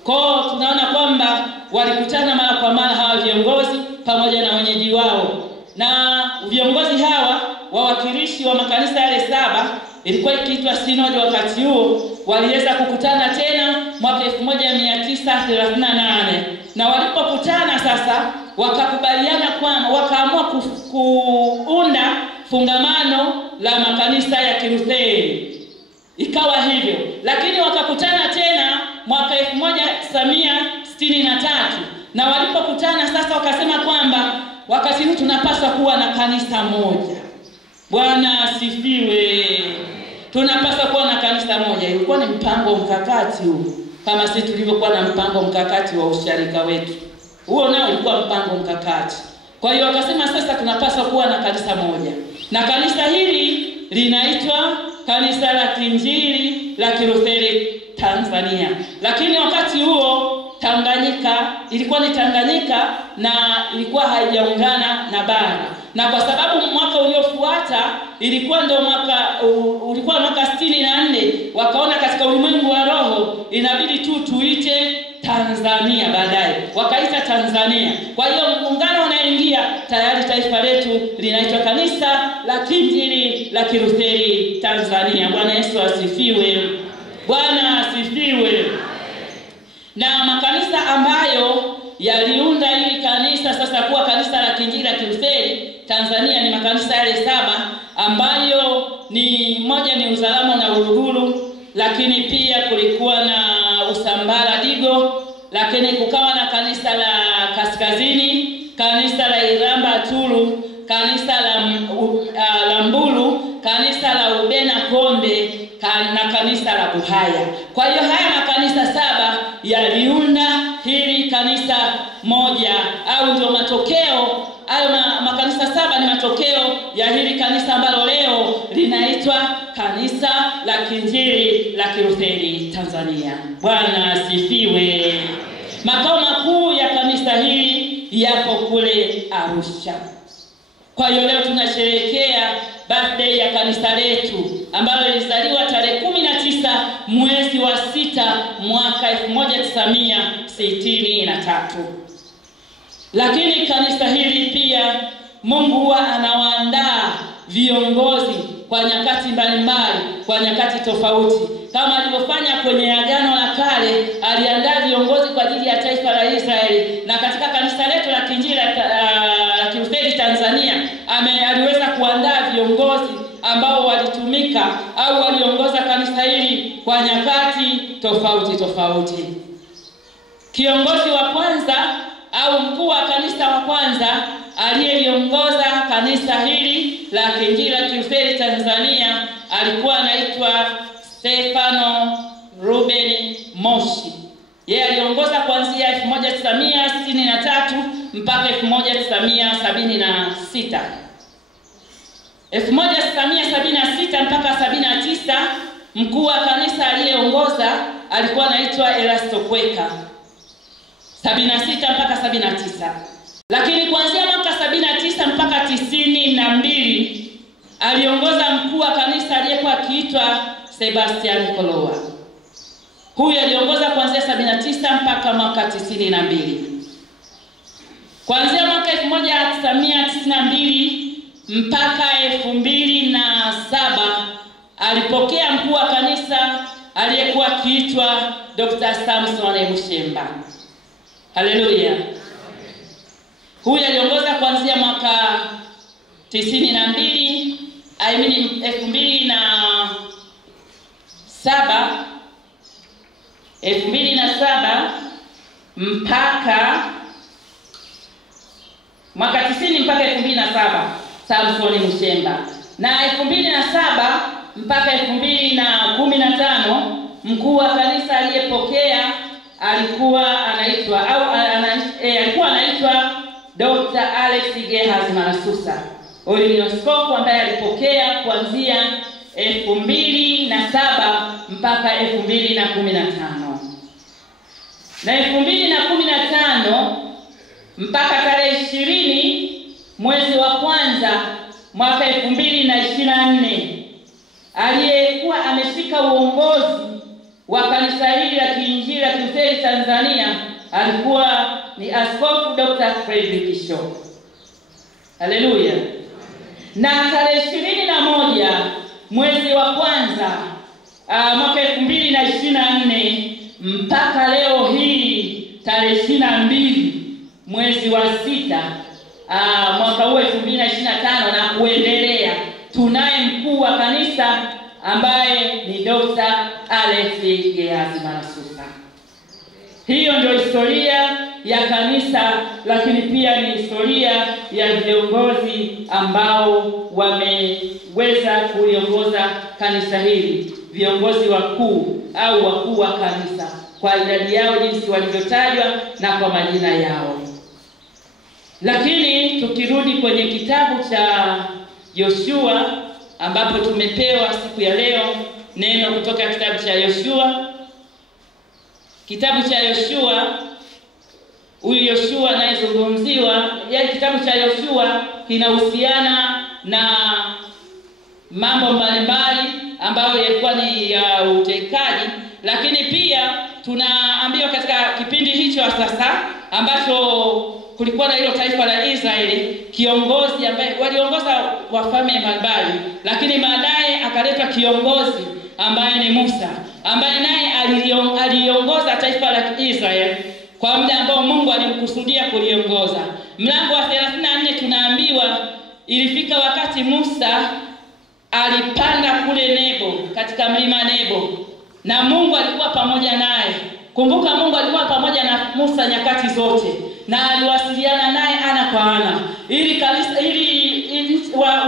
Kwa tunaona kwamba walikutana mara kwa mara hawa viongozi pamoja na wenyeji wao. Na viongozi hawa, wawakilishi wa makanisa yale 7, ilikuwa ikiitwa sinodi wakati huo, waliweza kukutana tena mwaka 1938. Na walipokutana sasa wakakubaliana kwamba wakaamua kuunda fungamano la makanisa ya Kilutheri. Ikawa hivyo. Lakini wakakutana tena mwaka 1963. Na walipokutana sasa wakasema kwamba wakati huu tunapaswa kuwa na kanisa moja. Bwana asifiwe. Tunapaswa kuwa na kanisa moja. Ilikuwa ni mpango mkakati huu, kama sisi tulivyokuwa na mpango mkakati wa usharika wetu. Huo nao ulikuwa mpango mkakati. Kwa hiyo wakasema sasa tunapaswa kuwa na kanisa moja. Na kanisa hili linaitwa Kanisa la Kiinjili la Kilutheri Tanzania. Lakini wakati huo Tanganyika ilikuwa ni Tanganyika na ilikuwa haijaungana na bara. Na kwa sababu mwaka uliofuata ulikuwa mwaka 64, wakaona katika ulimwengu wa roho inabidi tuite Tanzania baadaye. Wakaita Tanzania. Kwa hiyo muungano unaingia, tayari taifa letu linaitwa Kanisa la Kiinjili la Kilutheri Tanzania. Bwana Yesu asifiwe. Bwana asifiwe. Na makanisa ambayo yaliunda hili kanisa sasa kuwa Kanisa la Kiinjili la Kilutheri Tanzania ni makanisa yale 7 ambayo ni moja ni Uzalamo na Uluguru, lakini pia kulikuwa na Usambara Digo, lakini kukawa na kanisa la Kaskazini, kanisa la Iramba Tulu, kanisa la Mbulu, kanisa la Ubena Kombe na kanisa la Buhaya. Kwa hiyo haya makanisa 7 yaliunda hili kanisa moja, au ndio matokeo. Hayo makanisa 7 ni matokeo ya hili kanisa ambalo leo linaitwa Kanisa la Kiinjili la Kilutheri Tanzania. Bwana asifiwe. Makao makuu ya kanisa hili yapo kule Arusha. Kwa hiyo leo tunasherehekea birthday ya kanisa letu ambalo lilizaliwa tarehe 19 mwezi wa 6 mwaka 1963. Lakini kanisa hili pia Mungu huwa anawaandaa viongozi kwa nyakati mbalimbali, kwa nyakati tofauti. Kama alivyofanya kwenye Agano la Kale, aliandaa viongozi kwa ajili ya taifa la Israeli. Na katika kanisa letu la Kiinjili la Kilutheri Tanzania, aliweza kuandaa viongozi ambao walitumika au waliongoza kanisa hili kwa nyakati tofauti tofauti. Kiongozi wa kwanza au mkuu wa kanisa wa kwanza aliyeliongoza kanisa hili la Kiinjili la Kilutheri Tanzania alikuwa anaitwa Stefano Ruben Moshi. Yeye aliongoza kuanzia 1963 mpaka 1976. 1976 mpaka 79 mkuu wa kanisa aliyeongoza alikuwa anaitwa Erasto Kweka. 76 mpaka 79. Lakini kuanzia mwaka 79 mpaka 92 aliongoza mkuu wa kanisa aliyekuwa akiitwa Sebastian Kolowa. Huyu aliongoza kuanzia 79 mpaka mwaka 92. Kuanzia mwaka 1992 mpaka 2007 alipokea mkuu wa kanisa aliyekuwa akiitwa Dr. Samson Mushemba. Haleluya. Huyu aliongoza kuanzia mwaka 2007 mpaka mwaka 90 mpaka 2007 Samson Mushemba, na 2007 mpaka 2015 mkuu wa kanisa aliyepokea alikuwa anaitwa Dr. Alex Gehazi Malasusa. Huyu ni askofu ambaye alipokea kuanzia 2007 mpaka 2015. Na 2015 mpaka tarehe 20 mwezi wa kwanza mwaka 2024 aliyekuwa ameshika uongozi wa kanisa hili la Kiinjili la Kilutheri Tanzania alikuwa ni Askofu Dr. Frederick Shaw. Haleluya. Na tarehe 21 mwezi wa kwanza mwaka 2024 mpaka leo hii tarehe 22 mwezi wa 6 mwaka huu 2025 na kuendelea, tunaye mkuu wa kanisa ambaye ni Dr. Alex Gehazi Malasusa. Hiyo ndio historia ya kanisa, lakini pia ni historia ya viongozi ambao wameweza kuliongoza kanisa hili, viongozi wakuu au wakuu wa kanisa kwa idadi yao jinsi walivyotajwa na kwa majina yao. Lakini tukirudi kwenye kitabu cha Yoshua ambapo tumepewa siku ya leo neno kutoka kitabu cha Yoshua. Kitabu cha Yoshua, huyu Yoshua anayezungumziwa, yaani kitabu cha Yoshua kinahusiana na mambo mbalimbali ambayo yalikuwa ni ya utekaji, lakini pia tunaambiwa katika kipindi hicho sasa ambacho kulikuwa na hilo taifa la Israeli, kiongozi ambaye waliongoza wafalme mbalimbali, lakini baadaye akaletwa kiongozi ambaye ni Musa, ambaye naye aliongoza taifa la Israeli kwa muda ambao Mungu alimkusudia kuliongoza. Mlango wa 34 tunaambiwa ilifika wakati Musa alipanda kule Nebo, katika mlima Nebo, na Mungu alikuwa pamoja naye. Kumbuka Mungu alikuwa pamoja na Musa nyakati zote na aliwasiliana naye ana kwa ana ili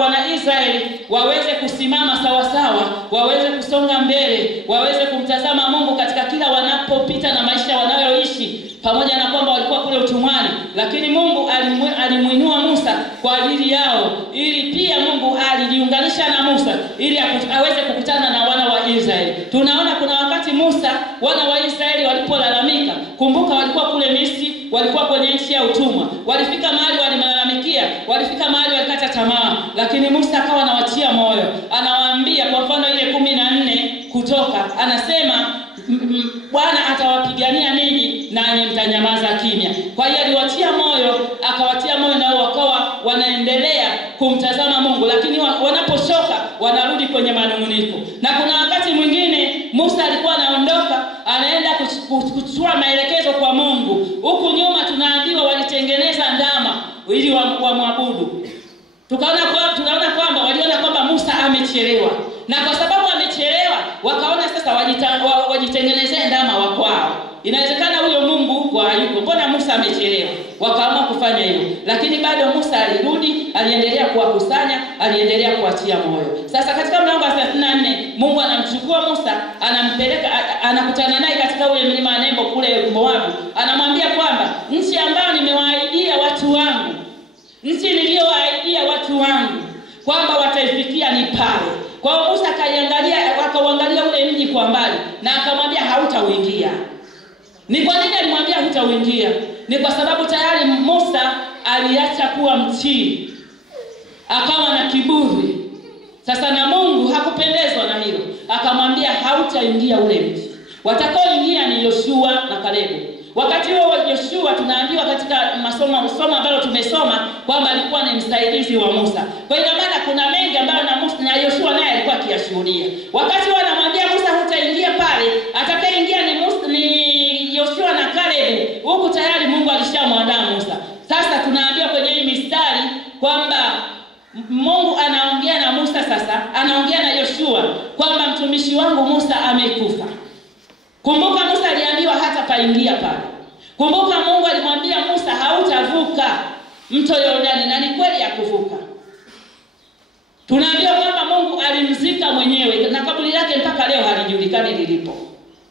wana Israeli waweze kusimama sawa sawa, waweze kusonga mbele, waweze kumtazama Mungu katika kila wanapopita na maisha wanayoishi, pamoja na kwamba walikuwa kule utumwani, lakini Mungu alimuinua Musa kwa ajili yao, ili pia Mungu alijiunganisha na Musa ili aweze kukutana na wana wa Israeli. Tunaona kuna wakati Musa, wana wa Israeli walipolalamika, kumbuka walikuwa kule Misri, walikuwa kwenye nchi ya utumwa, walifika mahali walimalalamikia, walifika mahali walikata tamaa, lakini Musa akawa anawatia moyo. Anawaambia kwa mfano ile 14 Kutoka, anasema Bwana atawapigania ninyi nanyi mtanyamaza kimya. Kwa hiyo aliwatia moyo, akawatia moyo, nao wakawa wanaendelea kumtazama Mungu, lakini wanapochoka wanarudi kwenye manunguniko. Na kuna wakati mwingine Musa alikuwa anaondoka, anaenda kuchukua maelekezo kwa Mungu. Huku nyuma tunaambiwa walitengeneza ndama ili wamwabudu. Tunaona kwamba waliona kwamba Musa amechelewa, na kwa sababu amechelewa wakaona sasa wajitengenezee ndama usalama wa kwao. Inawezekana huyo Mungu kwa hayuko, mbona Musa amechelewa? Wakaamua kufanya hilo, lakini bado Musa alirudi, aliendelea kuwakusanya, aliendelea kuwatia moyo. Sasa katika mlango wa 34 Mungu anamchukua Musa, anampeleka, anakutana naye katika ule mlima Nebo kule Moabu. Anamwambia kwamba nchi ambayo nimewaahidia watu wangu, nchi niliyowaahidia watu wangu kwamba wataifikia ni pale. Kwa hiyo Musa akauangalia ule mji kwa mbali na akamwambia hautauingia. Ni kwa nini alimwambia hutauingia? Ni kwa sababu tayari Musa aliacha kuwa mtii, akawa na kiburi. Sasa na Mungu hakupendezwa na hilo, akamwambia hautaingia ule mji. Watakaoingia ni Yoshua na Kalebu. Wakati huo Yoshua tunaambiwa katika masomo ambayo tumesoma kwamba alikuwa ni msaidizi wa Musa. Kwa hiyo maana kuna mengi ambayo na Yoshua naye alikuwa akiyashuhudia. Wakati wanamwambia Musa hutaingia pale, atakayeingia ni Yoshua na Kalebu. Huku tayari Mungu alishamwandaa Musa. Sasa tunaambiwa kwenye hii mistari kwamba Mungu anaongea na Musa, sasa anaongea na Yoshua kwamba mtumishi wangu Musa amekufa. Kumbuka Musa aliambiwa hata paingia pale. Kumbuka Mungu alimwambia Musa hautavuka mto Yordani, na ni kweli ya kuvuka. Tunaambiwa kwamba Mungu alimzika mwenyewe na kaburi lake mpaka leo halijulikani lilipo.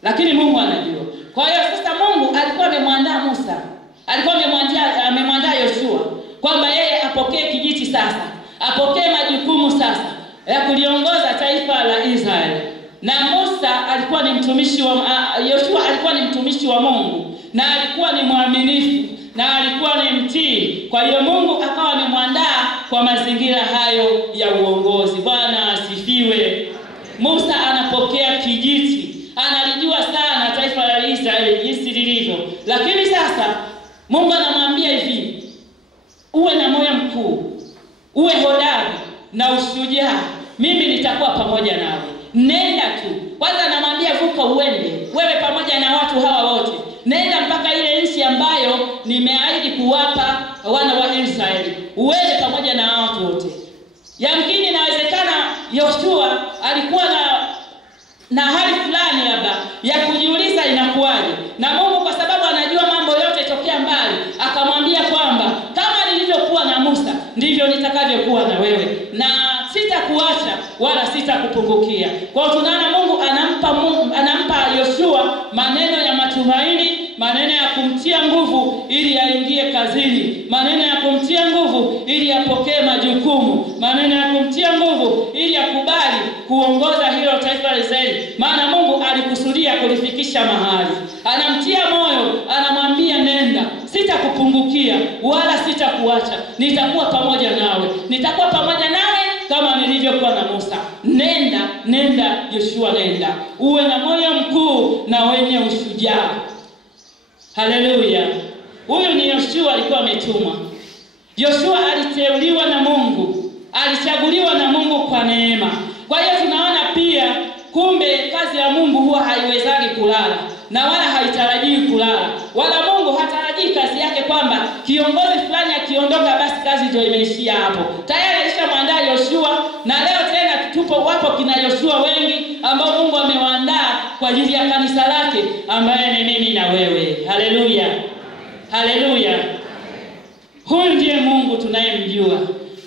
Lakini Mungu anajua. Kwa hiyo sasa Mungu alikuwa amemwandaa Musa, alikuwa amemwandaa Yoshua kwamba yeye apokee kijiti sasa, apokee majukumu sasa ya kuliongoza taifa la Israeli. Na Musa alikuwa ni mtumishi wa Yoshua alikuwa ni mtumishi wa Mungu na alikuwa ni mwaminifu na alikuwa ni mtii. Kwa hiyo Mungu akawa amemwandaa kwa mazingira hayo ya uongozi. Bwana asifiwe. Musa anapokea kijiti, analijua sana taifa la Israeli jinsi lilivyo. Lakini sasa Mungu anamwambia hivi, uwe na moyo mkuu, uwe hodari na ushujaa, mimi nitakuwa pamoja nawe. Nenda tu. Kwanza anamwambia vuka uende, wewe pamoja na watu hawa wote. Nenda mpaka ile nchi ambayo nimeahidi kuwapa wana wa Israeli. Uende pamoja na watu wote. Yamkini inawezekana Yoshua alikuwa na hali fulani labda ya kujiuliza inakuwaje. Na Mungu kwa sababu anajua mambo yote tokea mbali, akamwambia kwamba kama nilivyokuwa na Musa ndivyo nitakavyokuwa na wewe, na sitakuacha wala sitakupungukia. Kwa hiyo tunaona Mungu anampa Yoshua maneno ya matumaini, maneno ya kumtia nguvu ili aingie kazini, maneno ya kumtia nguvu ili apokee majukumu, maneno ya kumtia nguvu ili akubali kuongoza hilo taifa la Israeli. Maana Mungu alikusudia kulifikisha mahali. Anamtia moyo, anamwambia nenda, sitakupungukia wala sitakuacha, nitakuwa pamoja nawe. Nitakuwa pamoja nawe kama nilivyokuwa na Musa. Nenda Yoshua, nenda. Uwe na moyo mkuu na wenye ushujaa. Haleluya. Huyu ni Yoshua, alikuwa ametumwa. Yoshua aliteuliwa na Mungu, alichaguliwa na Mungu kwa neema. Kwa hiyo tunaona pia kumbe kazi ya Mungu huwa haiwezagi kulala na wala haitarajii kulala. Wala Mungu hatarajii kazi yake kwamba kiongozi fulani akiondoka basi kazi ndio imeishia hapo. Tayari alishamwandaa Yoshua, na leo tena wapo kina Yoshua wengi ambao Mungu amewaandaa kwa ajili ya kanisa lake ambaye ni mimi na wewe. Haleluya. Haleluya. Huyu ndiye Mungu tunayemjua.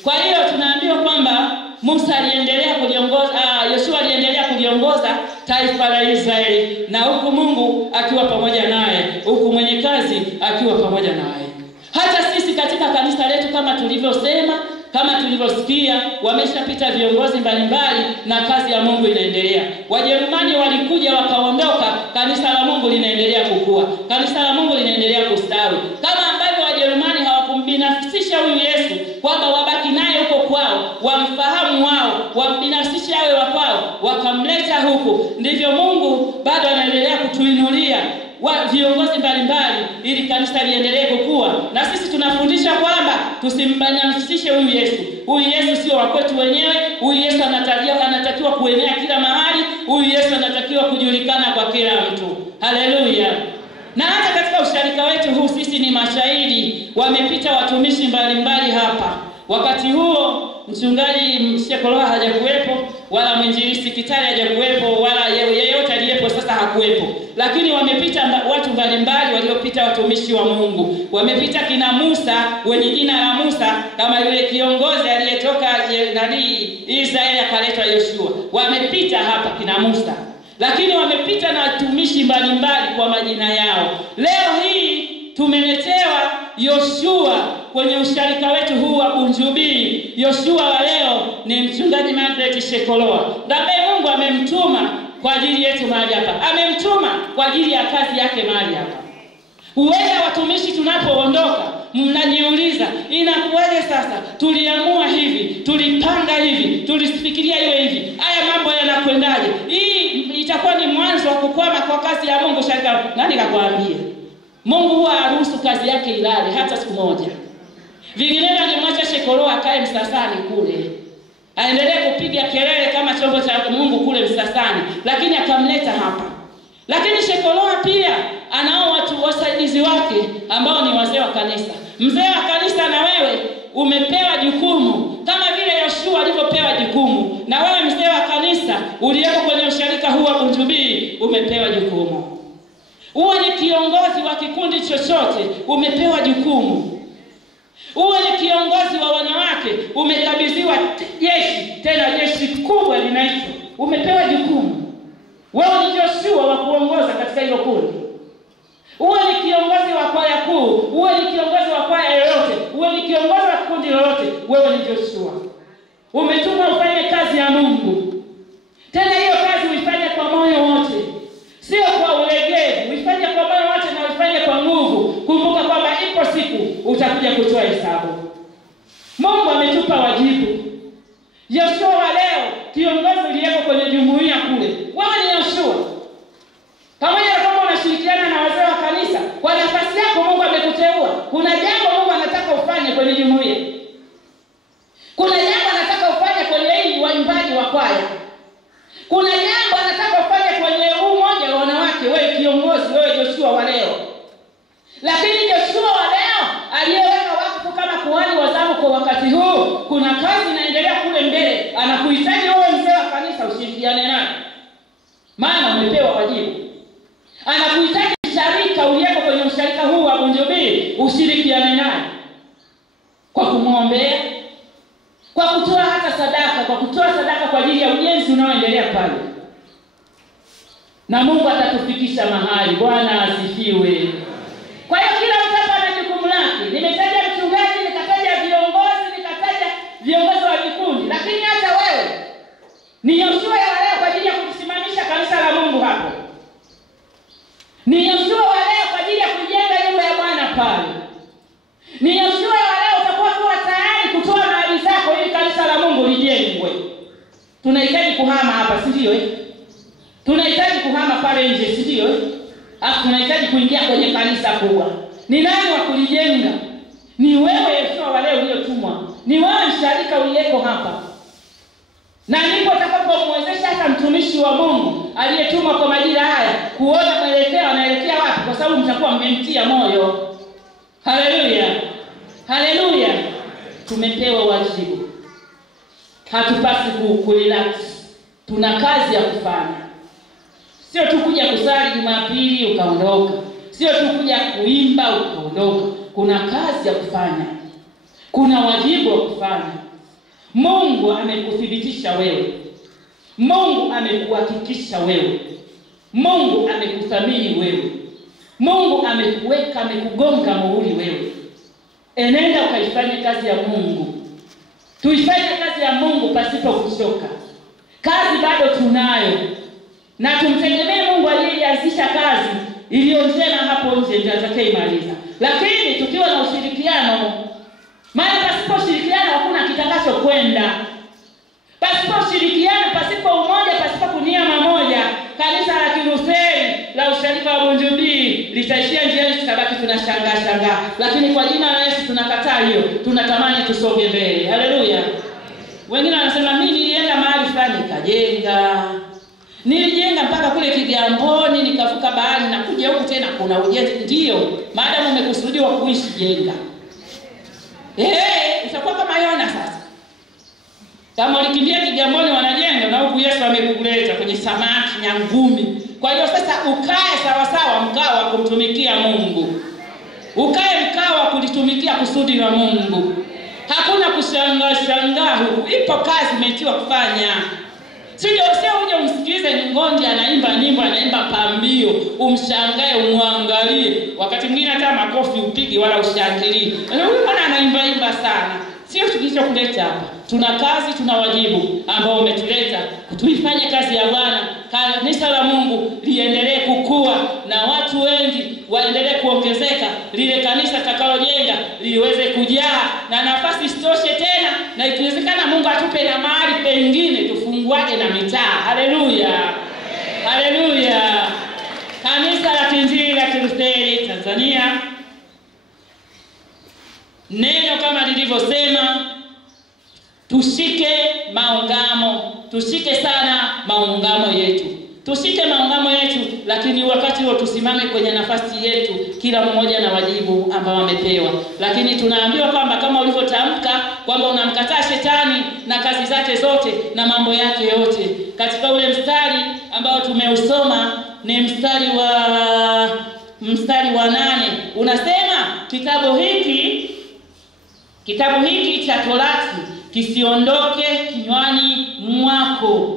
Kwa hiyo tunaambiwa kwamba Musa aliendelea kuliongoza, Yoshua aliendelea kuliongoza taifa la Israeli, na huku Mungu akiwa pamoja naye, huku mwenye kazi akiwa pamoja naye. Hata sisi katika kanisa letu kama tulivyosema, kama tulivyosikia, wameshapita viongozi mbalimbali na kazi ya Mungu inaendelea. Wajerumani walikuja wakaondoka, kanisa la Mungu linaendelea kukua. Kanisa la Mungu linaendelea kustawi. Kama ambavyo Wajerumani hawakumbinafsisha huyu Yesu kwamba wabaki naye huko kwao, wamfahamu wao, wambinafsishe awe wa kwao, wakamleta huku, ndivyo Mungu bado anaendelea kutuinulia viongozi mbalimbali ili kanisa liendelee kukua. Na sisi tunafundisha kwamba tusimbinafsishe huyu Yesu. Huyu Yesu sio wa kwetu wenyewe. Huyu Yesu anatakiwa kuenea kila mahali. Huyu Yesu anatakiwa kujulikana kwa kila mtu. Haleluya. Na hata katika usharika wetu huu sisi ni mashahidi. Wamepita watumishi mbalimbali hapa. Wakati huo mchungaji Mshekoloa hajakuwepo, wala mwinjilisti Kitale hajakuwepo, wala yeyote aliyepo sasa hakuwepo. lakini wamepita watu mbalimbali waliopita, watumishi wa Mungu. Wamepita kina Musa, wenye jina la Musa, kama yule kiongozi aliyetoka Israeli akaletwa Yoshua. Wamepita hapa kina Musa. Lakini wamepita na watumishi mbalimbali kwa majina yao. Leo hii tumeletewa Yoshua kwenye usharika wetu huu wa Bunjubi. Yoshua wa leo ni mchungaji Margaret Shekoloa. Ambaye Mungu amemtuma kwa ajili yetu mahali hapa. Amemtuma kwa ajili ya kazi yake mahali hapa. Uweza watumishi tunapoondoka, mnaniuliza, inakuwaje sasa? Tuliamua hivi, tulipanga hivi, tulifikiria iwe hivi. Haya mambo yanakwendaje? Hii itakuwa ni mwanzo wa kukwama kwa kazi ya Mungu sharika. Nani kakwambia? Mungu huwa haruhusu kazi yake ilale hata siku moja. Vinginevyo angemwacha Shekoloa akae Msasani kule, aendelee kupiga kelele kama chombo cha Mungu kule Msasani, lakini akamleta hapa. Lakini Shekoloa pia anao watu wasaidizi wake ambao ni wazee wa kanisa. Mzee wa kanisa, na wewe umepewa jukumu kama vile Yoshua alivyopewa jukumu. Na wewe mzee wa kanisa uliyeko kwenye usharika huu wa Bunjubi umepewa jukumu. Uwe ni kiongozi wa kikundi chochote, umepewa jukumu. Uwe ni kiongozi wa wanawake, umekabidhiwa jeshi, tena jeshi kubwa linaitwa, umepewa jukumu. Wewe ni Joshua wa kuongoza katika hilo kundi. Uwe ni kiongozi wa kwaya kuu, uwe ni kiongozi wa kwaya yoyote, uwe ni kiongozi wa kundi lolote, wewe ni Joshua. Umetumwa ufanye kazi ya Mungu. Tena hiyo kazi uifanye kwa moyo wote, sio kwa ulegevu. Uifanye kwa moyo wote na uifanye kwa nguvu. Kumbuka kwamba ipo siku utakuja kutoa hesabu. Mungu ametupa wajibu. Yoshua wa leo, kiongozi uliyeko kwenye jumuiya kule, wewe ni Yoshua. Pamoja na kwamba unashirikiana na wazee wa kanisa, kwa nafasi yako Mungu amekuteua. Kuna jambo Mungu anataka ufanye kwenye jumuiya. Kuna jambo anataka ufanye kwenye hii waimbaji wa kwaya. Kuna jambo anataka ufanye kwenye umoja wa wanawake, wewe kiongozi, wewe Joshua wa leo. Lakini Joshua wa leo aliyeweka wakfu kama kuhani wa zamu kwa wakati huu, kuna kazi inaendelea kule mbele. Anakuhitaji wewe mzee wa kanisa ushirikiane naye, maana umepewa wajibu. Anakuhitaji sharika uliyeko kwenye usharika huu wa Bunjubi ushirikiane naye kwa kumwombea, kwa kutoa hata sadaka, kwa kutoa sadaka kwa ajili ya ujenzi unaoendelea pale. Na Mungu atatufikisha mahali. Bwana asifiwe. Kwa hiyo kila mtu hapa ana jukumu lake. Nimetaja mchungaji, nikataja viongozi, nikataja viongozi wa vikundi, lakini hata wewe ni Yoshua wa leo kwa ajili ya kusimamisha kanisa la Mungu hapo. Ni Yoshua wa leo kwa ajili ya kujenga nyumba ya Bwana pale. Ni Yoshua wa leo utakuwa tayari kutoa mali zako ili kanisa la Mungu lijengwe. Tunahitaji kuhama hapa, si ndio? Tunahitaji kuhama pale nje, si ndio? Tunahitaji kuingia kwenye kanisa kubwa. Ni nani wa kulijenga? Ni wewe Yoshua wa leo uliyotumwa. Ni wewe msharika uliyeko hapa. Na ndipo utakapomwezesha hata mtumishi wa Mungu aliyetumwa kwa majira haya kuona mwelekeo anaelekea wapi, kwa sababu mtakuwa mmemtia moyo. Haleluya. Haleluya. Tumepewa wajibu. Hatupasi kurelax. Tuna kazi ya kufanya. Sio tu kuja kusali Jumapili ukaondoka. Sio tu kuja kuimba ukaondoka. Kuna kazi ya kufanya. Kuna wajibu wa kufanya. Mungu amekuthibitisha wewe. Mungu amekuhakikisha wewe. Mungu amekuthamini wewe. Mungu amekuweka, amekugonga muhuri wewe. Enenda ukaifanye kazi ya Mungu. Tuifanye kazi ya Mungu pasipo kuchoka. Kazi bado tunayo. Na tumtegemee Mungu aliyeanzisha kazi iliyo njema hapo nje ndiye atakayeimaliza. Lakini tukiwa na ushirikiano, maana pasipo ushirikiano hakuna kitakacho kwenda. Pasipo ushirikiano, pasipo umoja, pasipo kunia mamoja, kanisa la Kilutheri la usharika wa Bunjubi litaishia njiani, tutabaki tunashangaa. Lakini kwa jina la Yesu tunakataa hiyo. Tunatamani tusonge mbele. Haleluya. Wengine wanasema mimi nilienda mahali fulani nikajenga. Nilijenga mpaka kule Kigamboni, nikavuka bahari na kuja huku tena kuna ujenzi. Ndio, maadamu umekusudiwa kuishi, jenga. Utakuwa kama Yona sasa. Kama ulikimbia Kigamboni wanajenga, na huku Yesu amekuleta kwenye samaki nyangumi. Kwa hiyo sasa ukae sawa sawa mkao wa kumtumikia Mungu. Ukae mkao wa kulitumikia kusudi la Mungu. Hakuna kushangaa huku. Ipo kazi umetiwa kufanya. Sio uje umsikilize Ngondi anaimba nyimbo, anaimba pambio, umshangae, umwangalie. Wakati mwingine hata makofi upige wala ushangilie. Huyu bwana anaimba sana. Sio tulichokuleta hapa. Tuna kazi, tuna wajibu ambao umetuleta kutuifanye kazi ya Bwana. Kanisa la Mungu liendelee kukua na watu wengi waendelee kuongezeka. Lile kanisa takalojenga liweze kujaa na nafasi isitoshe tena, na ikiwezekana Mungu atupe na mahali pengine tufunguage na mitaa. Haleluya. Haleluya. Kanisa la Kiinjili la Kilutheri Tanzania, neno kama lilivyosema, tushike maungamo. Tushike sana maungamo yetu. Tushike maungamo yetu, lakini wakati huo tusimame kwenye nafasi yetu, kila mmoja na wajibu ambao amepewa. Lakini tunaambiwa kwamba kama ulivyotamka kwamba unamkataa shetani na kazi zake zote na mambo yake yote. Katika ule mstari ambao tumeusoma ni mstari wa 8. Unasema kitabu hiki cha Torati kisiondoke kinywani mwako,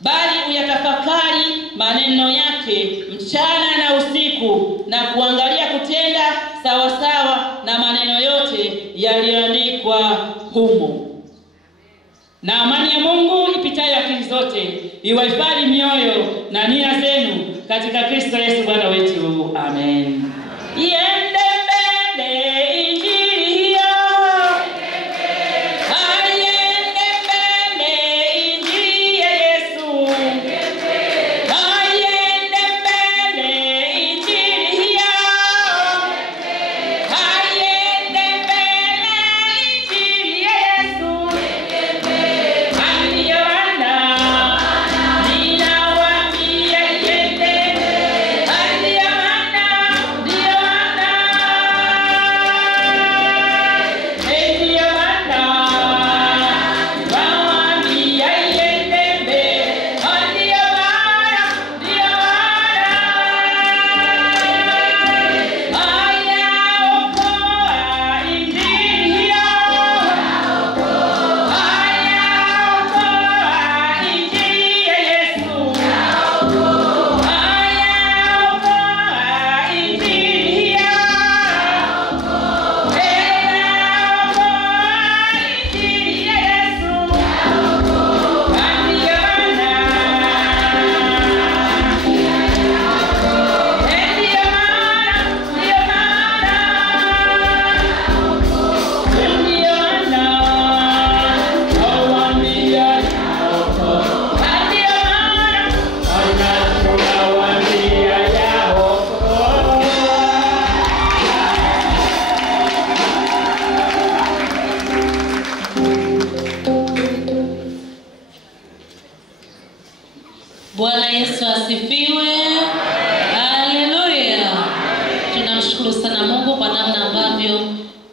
bali uyatafakari maneno yake mchana na usiku, na kuangalia kutenda sawa sawa na maneno yote yaliyoandikwa humo. Na amani ya Mungu ipitayo akili zote iwahifadhi mioyo na nia zenu katika Kristo Yesu Bwana wetu. Amen. Iende mbele injili hiyo. Aiende mbele injili ya Yesu. Aiende mbele injili hiyo. Aiende mbele injili ya Yesu. Bwana Yesu asifiwe. Haleluya. Tunamshukuru sana Mungu kwa namna ambavyo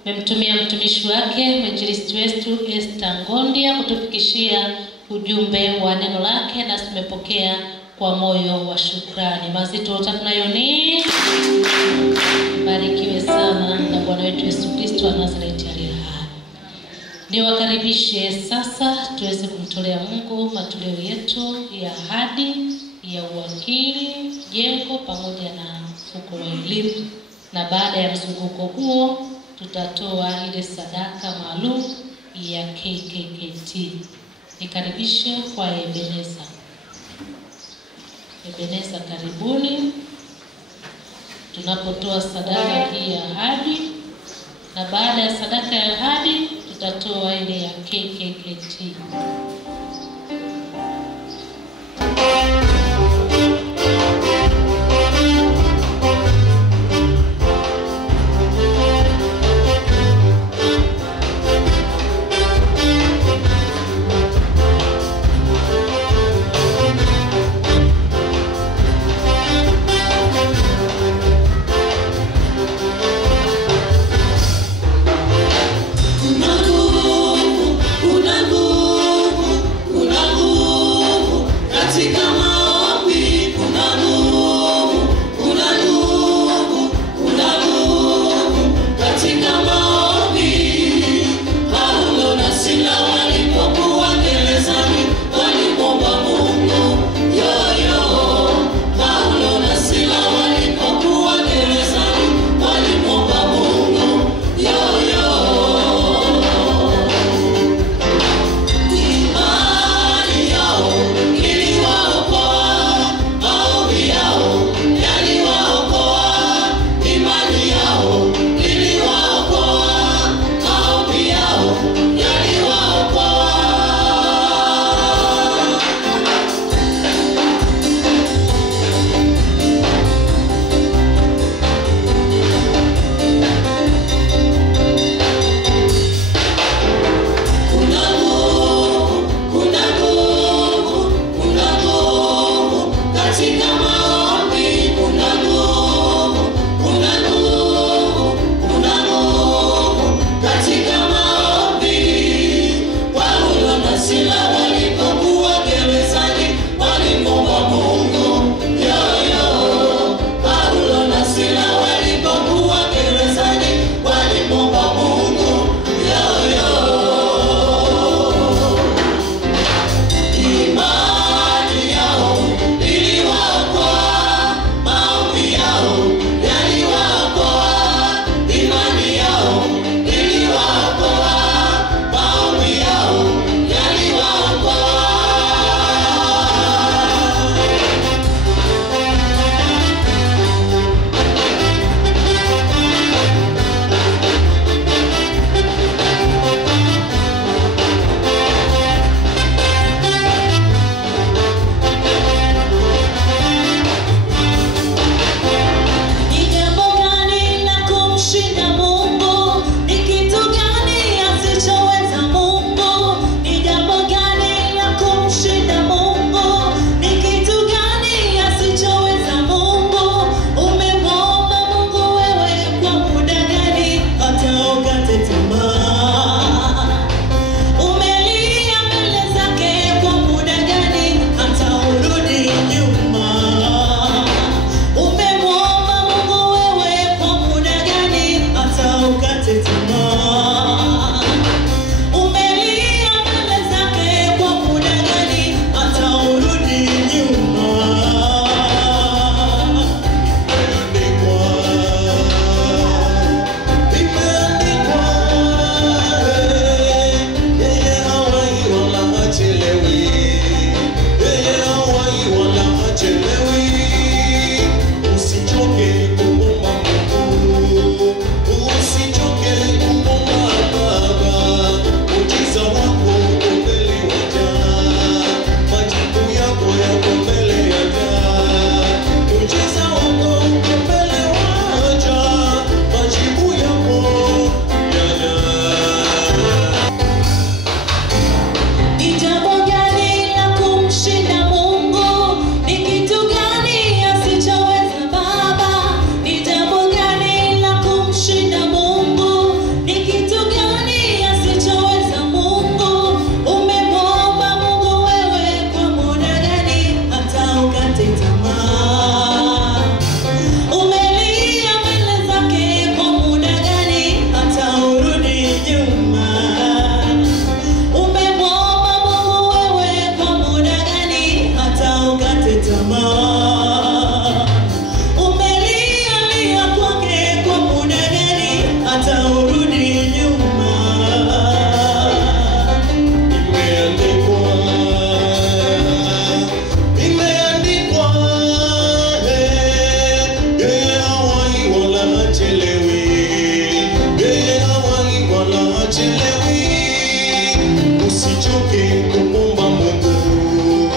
amemtumia mtumishi wake mwinjilisti wetu Esther Ngondia kutufikishia ujumbe wa neno lake, na tumepokea kwa moyo wa shukrani. Mazito tunayo ni barikiwe sana na Bwana wetu Yesu Kristo wa Nazareti aliye hai. Niwakaribishe sasa tuweze kumtolea Mungu matoleo yetu ya ahadi, ya uwakili, jengo pamoja na mfuko wa elimu. Na baada ya mzunguko huo tutatoa ile sadaka maalum ya KKKT. Nikaribishe kwa Ebeneza. Ebeneza, karibuni. Tunapotoa sadaka hii ya ahadi, na baada ya sadaka ya ahadi tutatoa ile ya KKKT. Una nguvu hachelewi, yeye hawahi wala hachelewi. Usichoke kumwomba Mungu,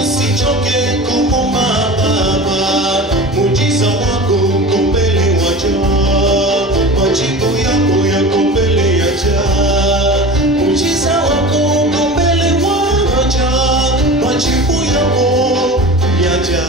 usichoke kumwomba Baba. Muujiza wako uko mbele waja, majibu yako yako mbele yaja. Muujiza wako uko mbele waja, majibu yako yaja.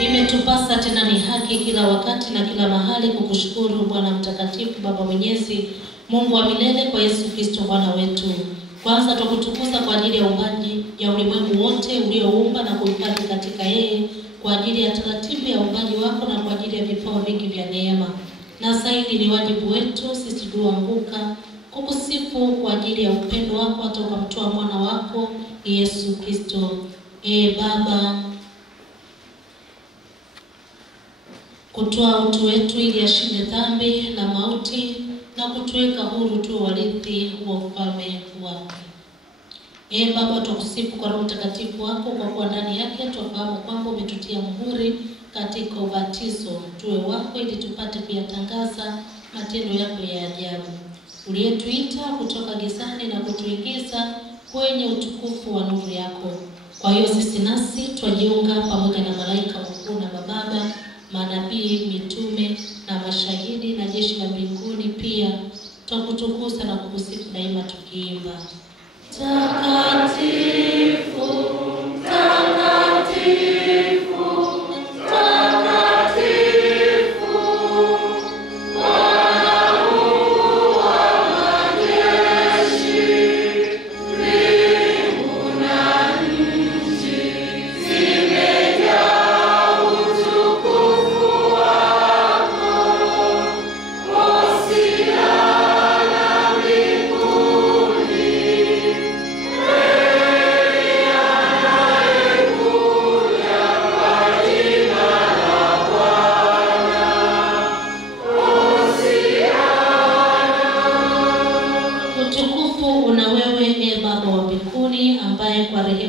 Imetupasa tena ni haki kila wakati na kila mahali kukushukuru Bwana mtakatifu, Baba mwenyezi, Mungu wa milele, kwa Yesu Kristo Bwana wetu. Kwanza tukutukuza kwa ajili ya uumbaji ya ulimwengu wote ulioumba na kuhifadhi katika yeye, kwa ajili ya taratibu ya uumbaji wako na kwa ajili ya vipawa vingi vya neema. Na zaidi ni wajibu wetu sisi tulioanguka kukusifu kwa ajili ya upendo wako hata ukamtoa mwana wako Yesu Kristo. Baba, kutoa utu wetu ili ashinde dhambi na mauti na kutuweka huru tu warithi wa ufalme wake. Baba, tukusifu kwa Roho Mtakatifu wako, kwa kuwa ndani yake tufahamu kwamba umetutia muhuri katika ubatizo tuwe wako, ili tupate kuyatangaza matendo yako ya ajabu. Uliyetuita kutoka gizani na kutuingiza kwenye utukufu wa nuru yako. Kwa hiyo sisi nasi twajiunga pamoja na malaika wakuu na mababa, manabii, mitume na mashahidi na jeshi la mbinguni pia, twakutukuza na kukusifu daima tukiimba: Takatifu, takatifu.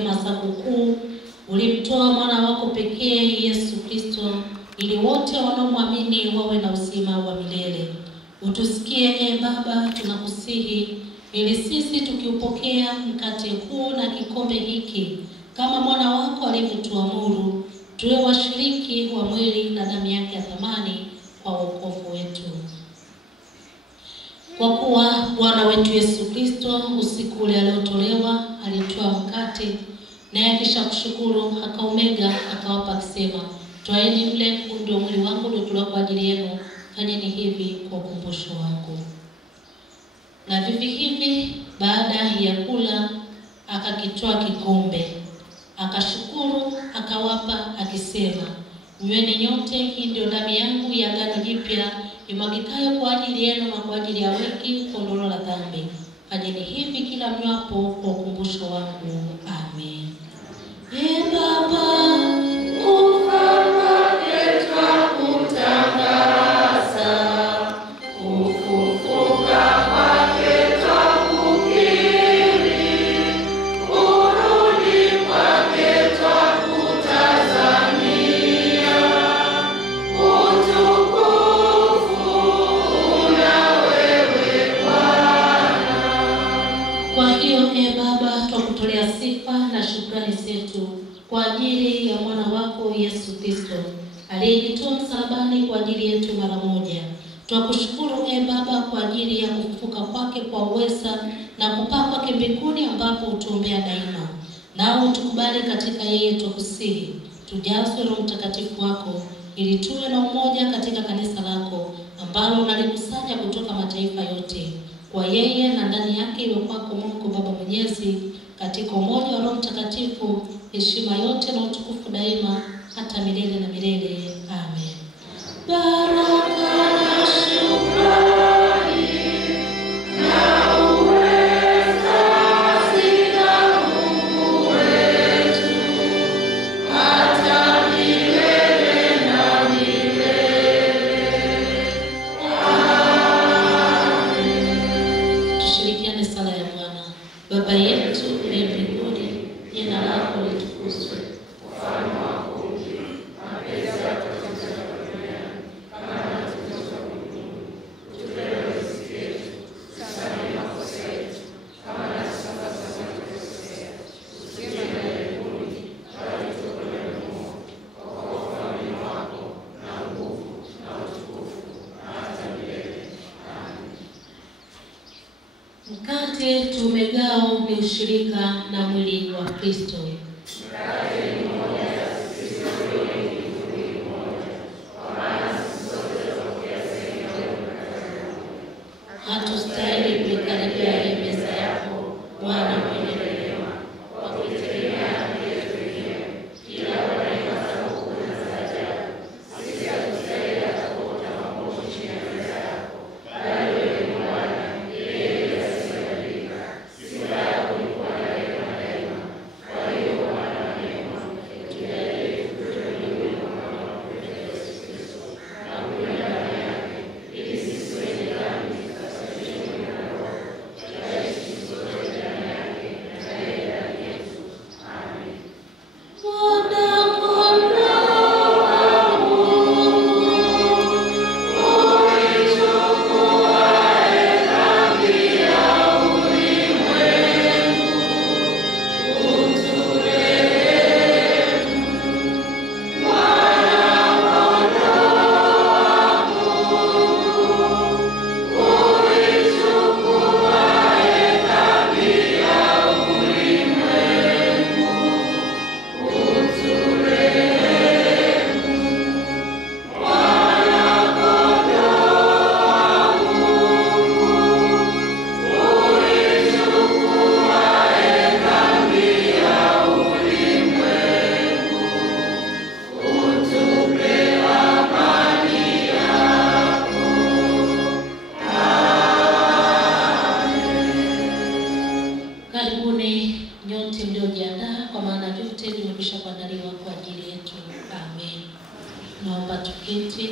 rehema zako kuu, ulimtoa mwana wako pekee Yesu Kristo ili wote wanaomwamini wawe na uzima wa milele. Utusikie Baba, tunakusihi, ili sisi tukiupokea mkate huu na kikombe hiki kama mwana wako alivyotuamuru, tuwe washiriki wa mwili na damu yake ya thamani kwa wokovu wetu. Kwa kuwa Bwana wetu Yesu Kristo usiku ule aliotolewa alitoa mkate, naye kisha kushukuru akaumega akawapa akisema, twaeni mle, huu ndio mwili wangu uliotolewa kwa ajili yenu, fanyeni hivi kwa ukumbusho wangu. Na vivi hivi baada ya kula akakitoa kikombe, akashukuru akawapa akisema, nyweni nyote, hii ndio damu yangu ya agano jipya imwagikayo kwa ajili yenu na kwa ajili ya wengi kwa ondoleo la dhambi. Fanyeni hivi kila mnywapo kwa ukumbusho wangu. Amen. Baba, kufa kwake twakutangaza, kufufuka kwake twakukiri, kurudi kwake twakutazamia, utukufu una wewe Bwana. Kwa hiyo Baba, twakutolea sifa na shukrani zetu kwa ajili ya mwana wako Yesu Kristo aliyejitoa msalabani kwa ajili yetu mara moja. Twakushukuru Baba kwa ajili ya kufufuka kwake kwa uweza na kupaa kwake mbinguni ambapo utuombea daima. Nao tukubali katika yeye, twakusihi, tujazwe Roho Mtakatifu wako ili tuwe na umoja katika kanisa lako ambalo unalikusanya kutoka mataifa yote. Kwa yeye na ndani yake iwe kwako Mungu Baba Mwenyezi, katika umoja wa Roho Mtakatifu, heshima yote na utukufu daima hata milele na milele. Amen. Baraka na shukrani na uweza zina Mungu wetu hata milele na milele. Amen. Tushirikiane sala ya Bwana. Baba yetu uliye mbinguni, jina lako litukuzwe, ufalme wako uje, mapenzi yako yatimizwe duniani kama yanatimizwa mbinguni. Utupe leo riziki yetu, tusamehe makosa yetu kama nasi tunasamehe wanaotukosea, usitutie majaribuni, bali utuokoe na mwovu. Kwa kuwa ufalme wako na nguvu na utukufu na hata milele. Amen. Mkate tumegao ni ushirika na mwili wa Kristo. Mkate ni mmoja, sisi sote ni mwili mmoja, kwa maana sisi sote tunapokea sehemu ya mkate huu. Hatustahili kuikaribia hii meza yako, Bwana mwenye rehema, kwa kuitegemea haki yetu wenyewe, ila kwa rehema zako kuu na za ajabu, sisi hatustahili hata kuota mamoshi chini ya meza yako, bali wewe ni Bwana, yeye asiyebadilika. Sifa yako ni kuwa na rehema daima. Kwa hiyo Bwana wa rehema, utujalie tupate mwili na Mwana wako Yesu Kristo na kunywa damu yake, ili sisi wenye dhambi tusafishwe mwili na roho, tutaishi siku zote ndani yake na yeye ndani yetu. Amen. Karibuni nyote mliojiandaa, kwa maana vyote vimekwisha kuandaliwa kwa ajili yetu. Amen. Naomba tuketi.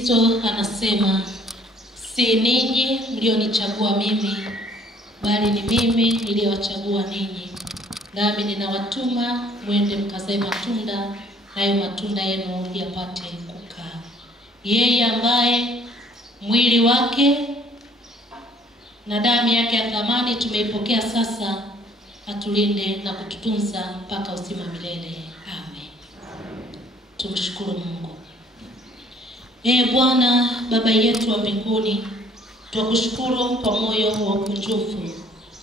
Kristo anasema, si ninyi mlionichagua mimi, bali ni mimi niliyowachagua ninyi. Nami ninawatuma mwende mkazae matunda, nayo matunda yenu yapate kukaa. Yeye ambaye mwili wake na damu yake ya thamani tumeipokea sasa, atulinde na kututunza mpaka uzima milele. Amen. Tumshukuru Mungu. Bwana Baba yetu wa mbinguni, tunakushukuru kwa moyo wa ukunjufu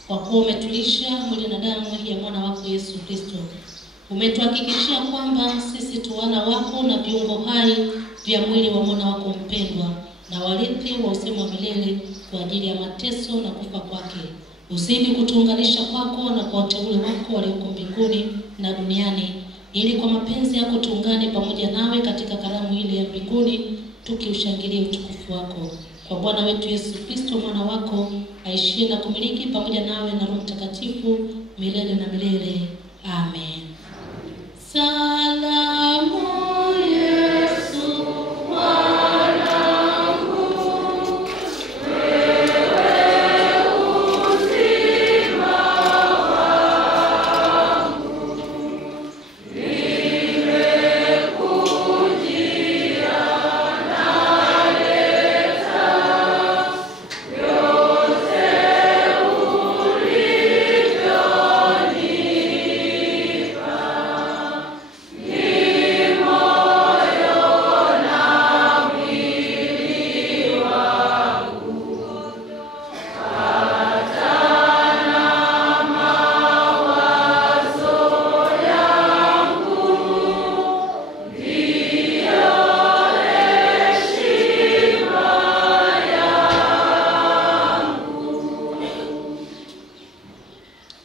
kwa kuwa umetulisha mwili na damu ya mwana wako Yesu Kristo. Umetuhakikishia kwamba sisi tu wana wako na viungo hai vya mwili wa mwana wako mpendwa na warithi wa uzima wa milele kwa ajili ya mateso na kufa kwake. Uzidi kutuunganisha kwako na kwa wateule wako walioko mbinguni na duniani, ili kwa mapenzi yako tuungane pamoja nawe katika karamu ile ya mbinguni, tukiushangilia utukufu wako. Kwa Bwana wetu Yesu Kristo mwana wako, aishie na kumiliki pamoja nawe na Roho Mtakatifu milele na milele. Amen. Salamu Yesu wanangu, wewe uzima wangu, nimekujia naleta yote ulivyonipa.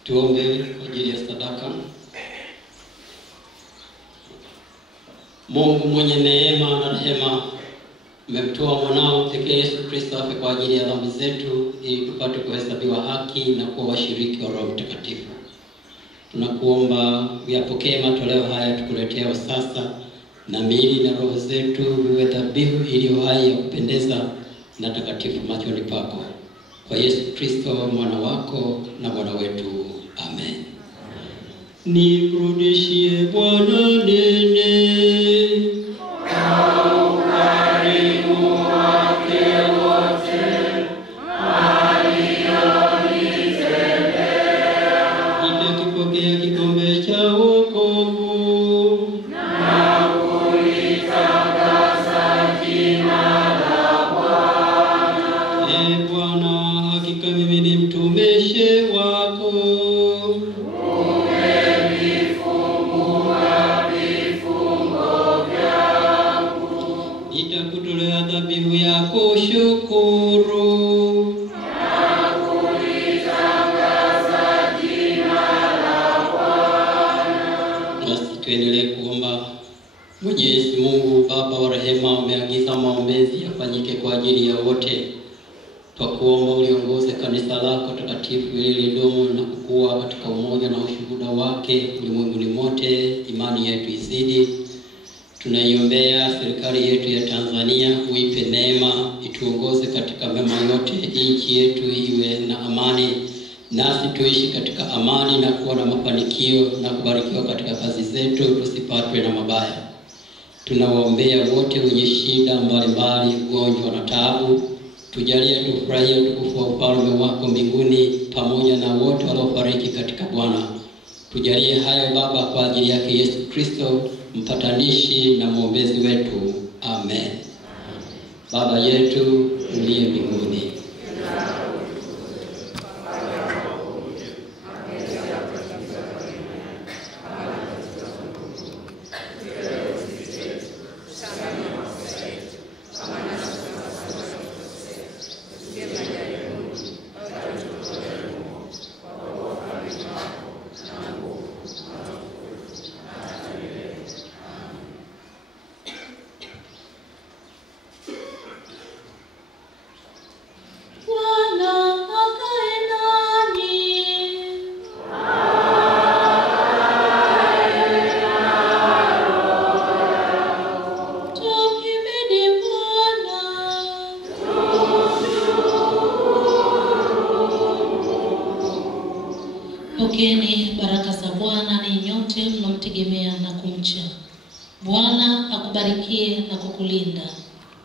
Tuombe kwa ajili ya sadaka. Mungu mwenye neema na rehema, umemtoa mwanao pekee Yesu Kristo afe kwa ajili ya dhambi zetu ili tupate kuhesabiwa haki na kuwa washiriki wa Roho Mtakatifu. Tunakuomba uyapokee matoleo haya tukuletea sasa, na miili na roho zetu viwe dhabihu iliyo hai ya kupendeza na takatifu machoni pako. Kwa Yesu Kristo mwana wako na Bwana wetu. Amen. Nirudishie Bwana nene kwa ukarimu wake wote alionitendea. Nitakipokea kikombe cha wokovu na kulitangaza jina la Bwana. Bwana, hakika mimi ni mtumishi wako. Nitakutolea dhabihu yako shukuru na kulitangaza jina la Bwana. Nasi tuendelee kuomba. Mwenyezi Mungu Baba wa rehema, umeagiza maombezi yafanyike kwa ajili ya wote. Twakuomba uliongoze kanisa lako takatifu ili lidumu na kukua katika umoja na ushuhuda wake ulimwenguni mote. Imani yetu izidi. Tunaiombea serikali yetu ya Tanzania, uipe neema, ituongoze katika mema yote, nchi yetu iwe na amani, nasi tuishi katika amani na kuwa na mafanikio na kubarikiwa katika kazi zetu, tusipatwe na mabaya. Tunawaombea wote wenye shida mbalimbali, ugonjwa na taabu. Tujalie tufurahie utukufu wa ufalme wako mbinguni pamoja na wote waliofariki katika Bwana. Tujalie hayo Baba kwa ajili yake Yesu Kristo, mpatanishi na mwombezi wetu. Amen. Baba yetu uliye mbinguni, nyote mnomtegemea na kumcha. Bwana akubarikie na kukulinda.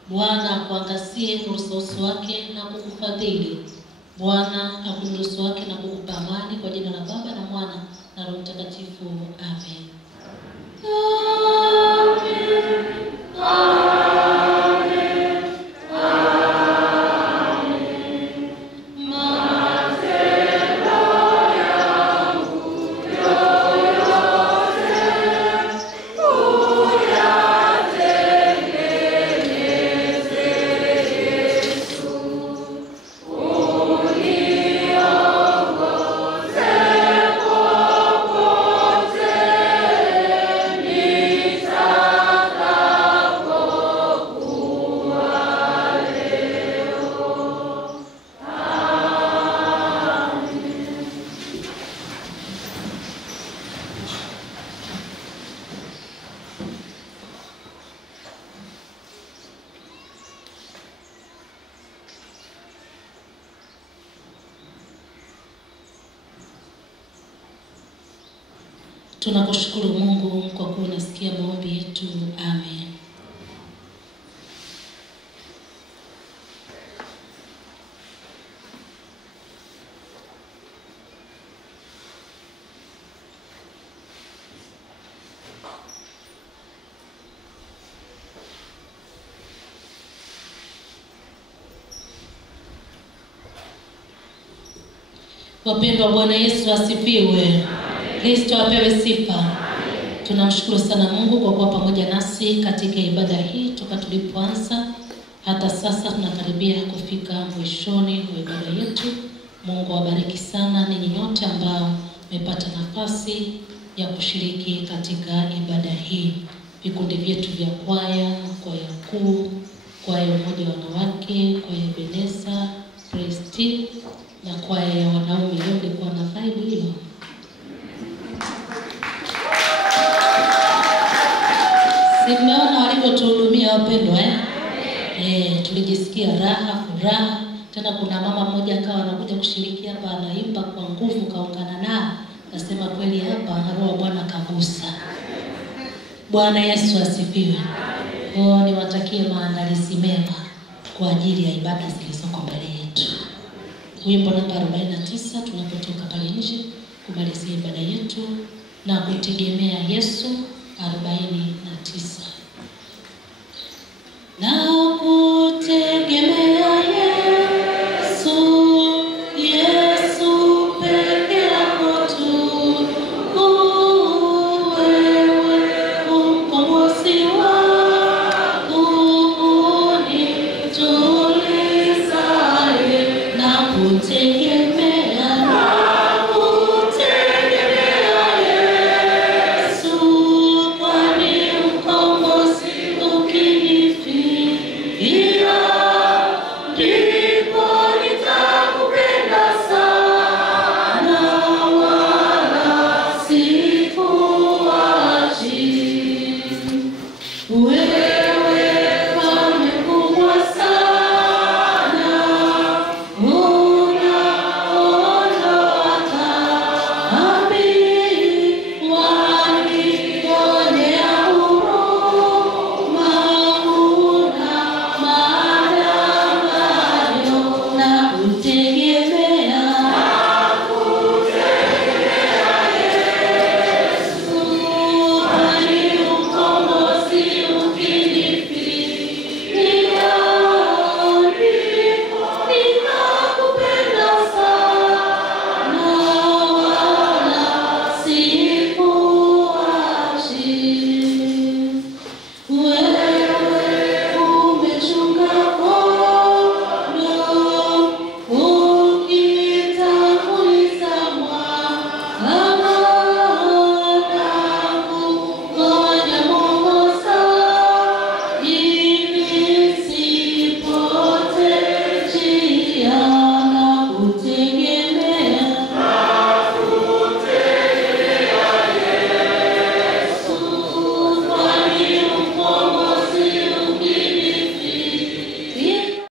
Bwana akuangazie nuru za uso wake na kukufadhili. Bwana akuinulie uso wake na kukupa amani, kwa jina la Baba na Mwana na Roho Mtakatifu. Amen. Tunakushukuru Mungu kwa kuwa unasikia maombi yetu. Amen. Wapendwa, Bwana Yesu asifiwe. Kristo apewe sifa. Tunamshukuru sana Mungu kwa kuwa pamoja nasi katika ibada hii toka tulipoanza hata sasa tunakaribia kufika mwishoni wa ibada yetu. Mungu awabariki sana ninyi nyote ambao mmepata nafasi ya kushiriki katika ibada hii. Vikundi vyetu vya kwaya, kwaya kuu, kwaya umoja wa wanawake, kwaya Ebeneza, Praise Team na kwaya ya wanaume. Leo nilikuwa na vibe hilo. Simeona walivyotuhudumia wapendwa tulijisikia raha, furaha. Tena kuna mama mmoja akawa anakuja kushiriki hapa, anaimba kwa nguvu, kaungana nao. Nasema kweli hapa Roho wa Bwana kagusa. Bwana Yesu asifiwe. Niwatakie maandalizi mema kwa ajili ya ibada zilizoko mbele yetu. Wimbo namba 49 tunapotoka pale nje kumalizia ibada yetu na kutegemea Yesu 49.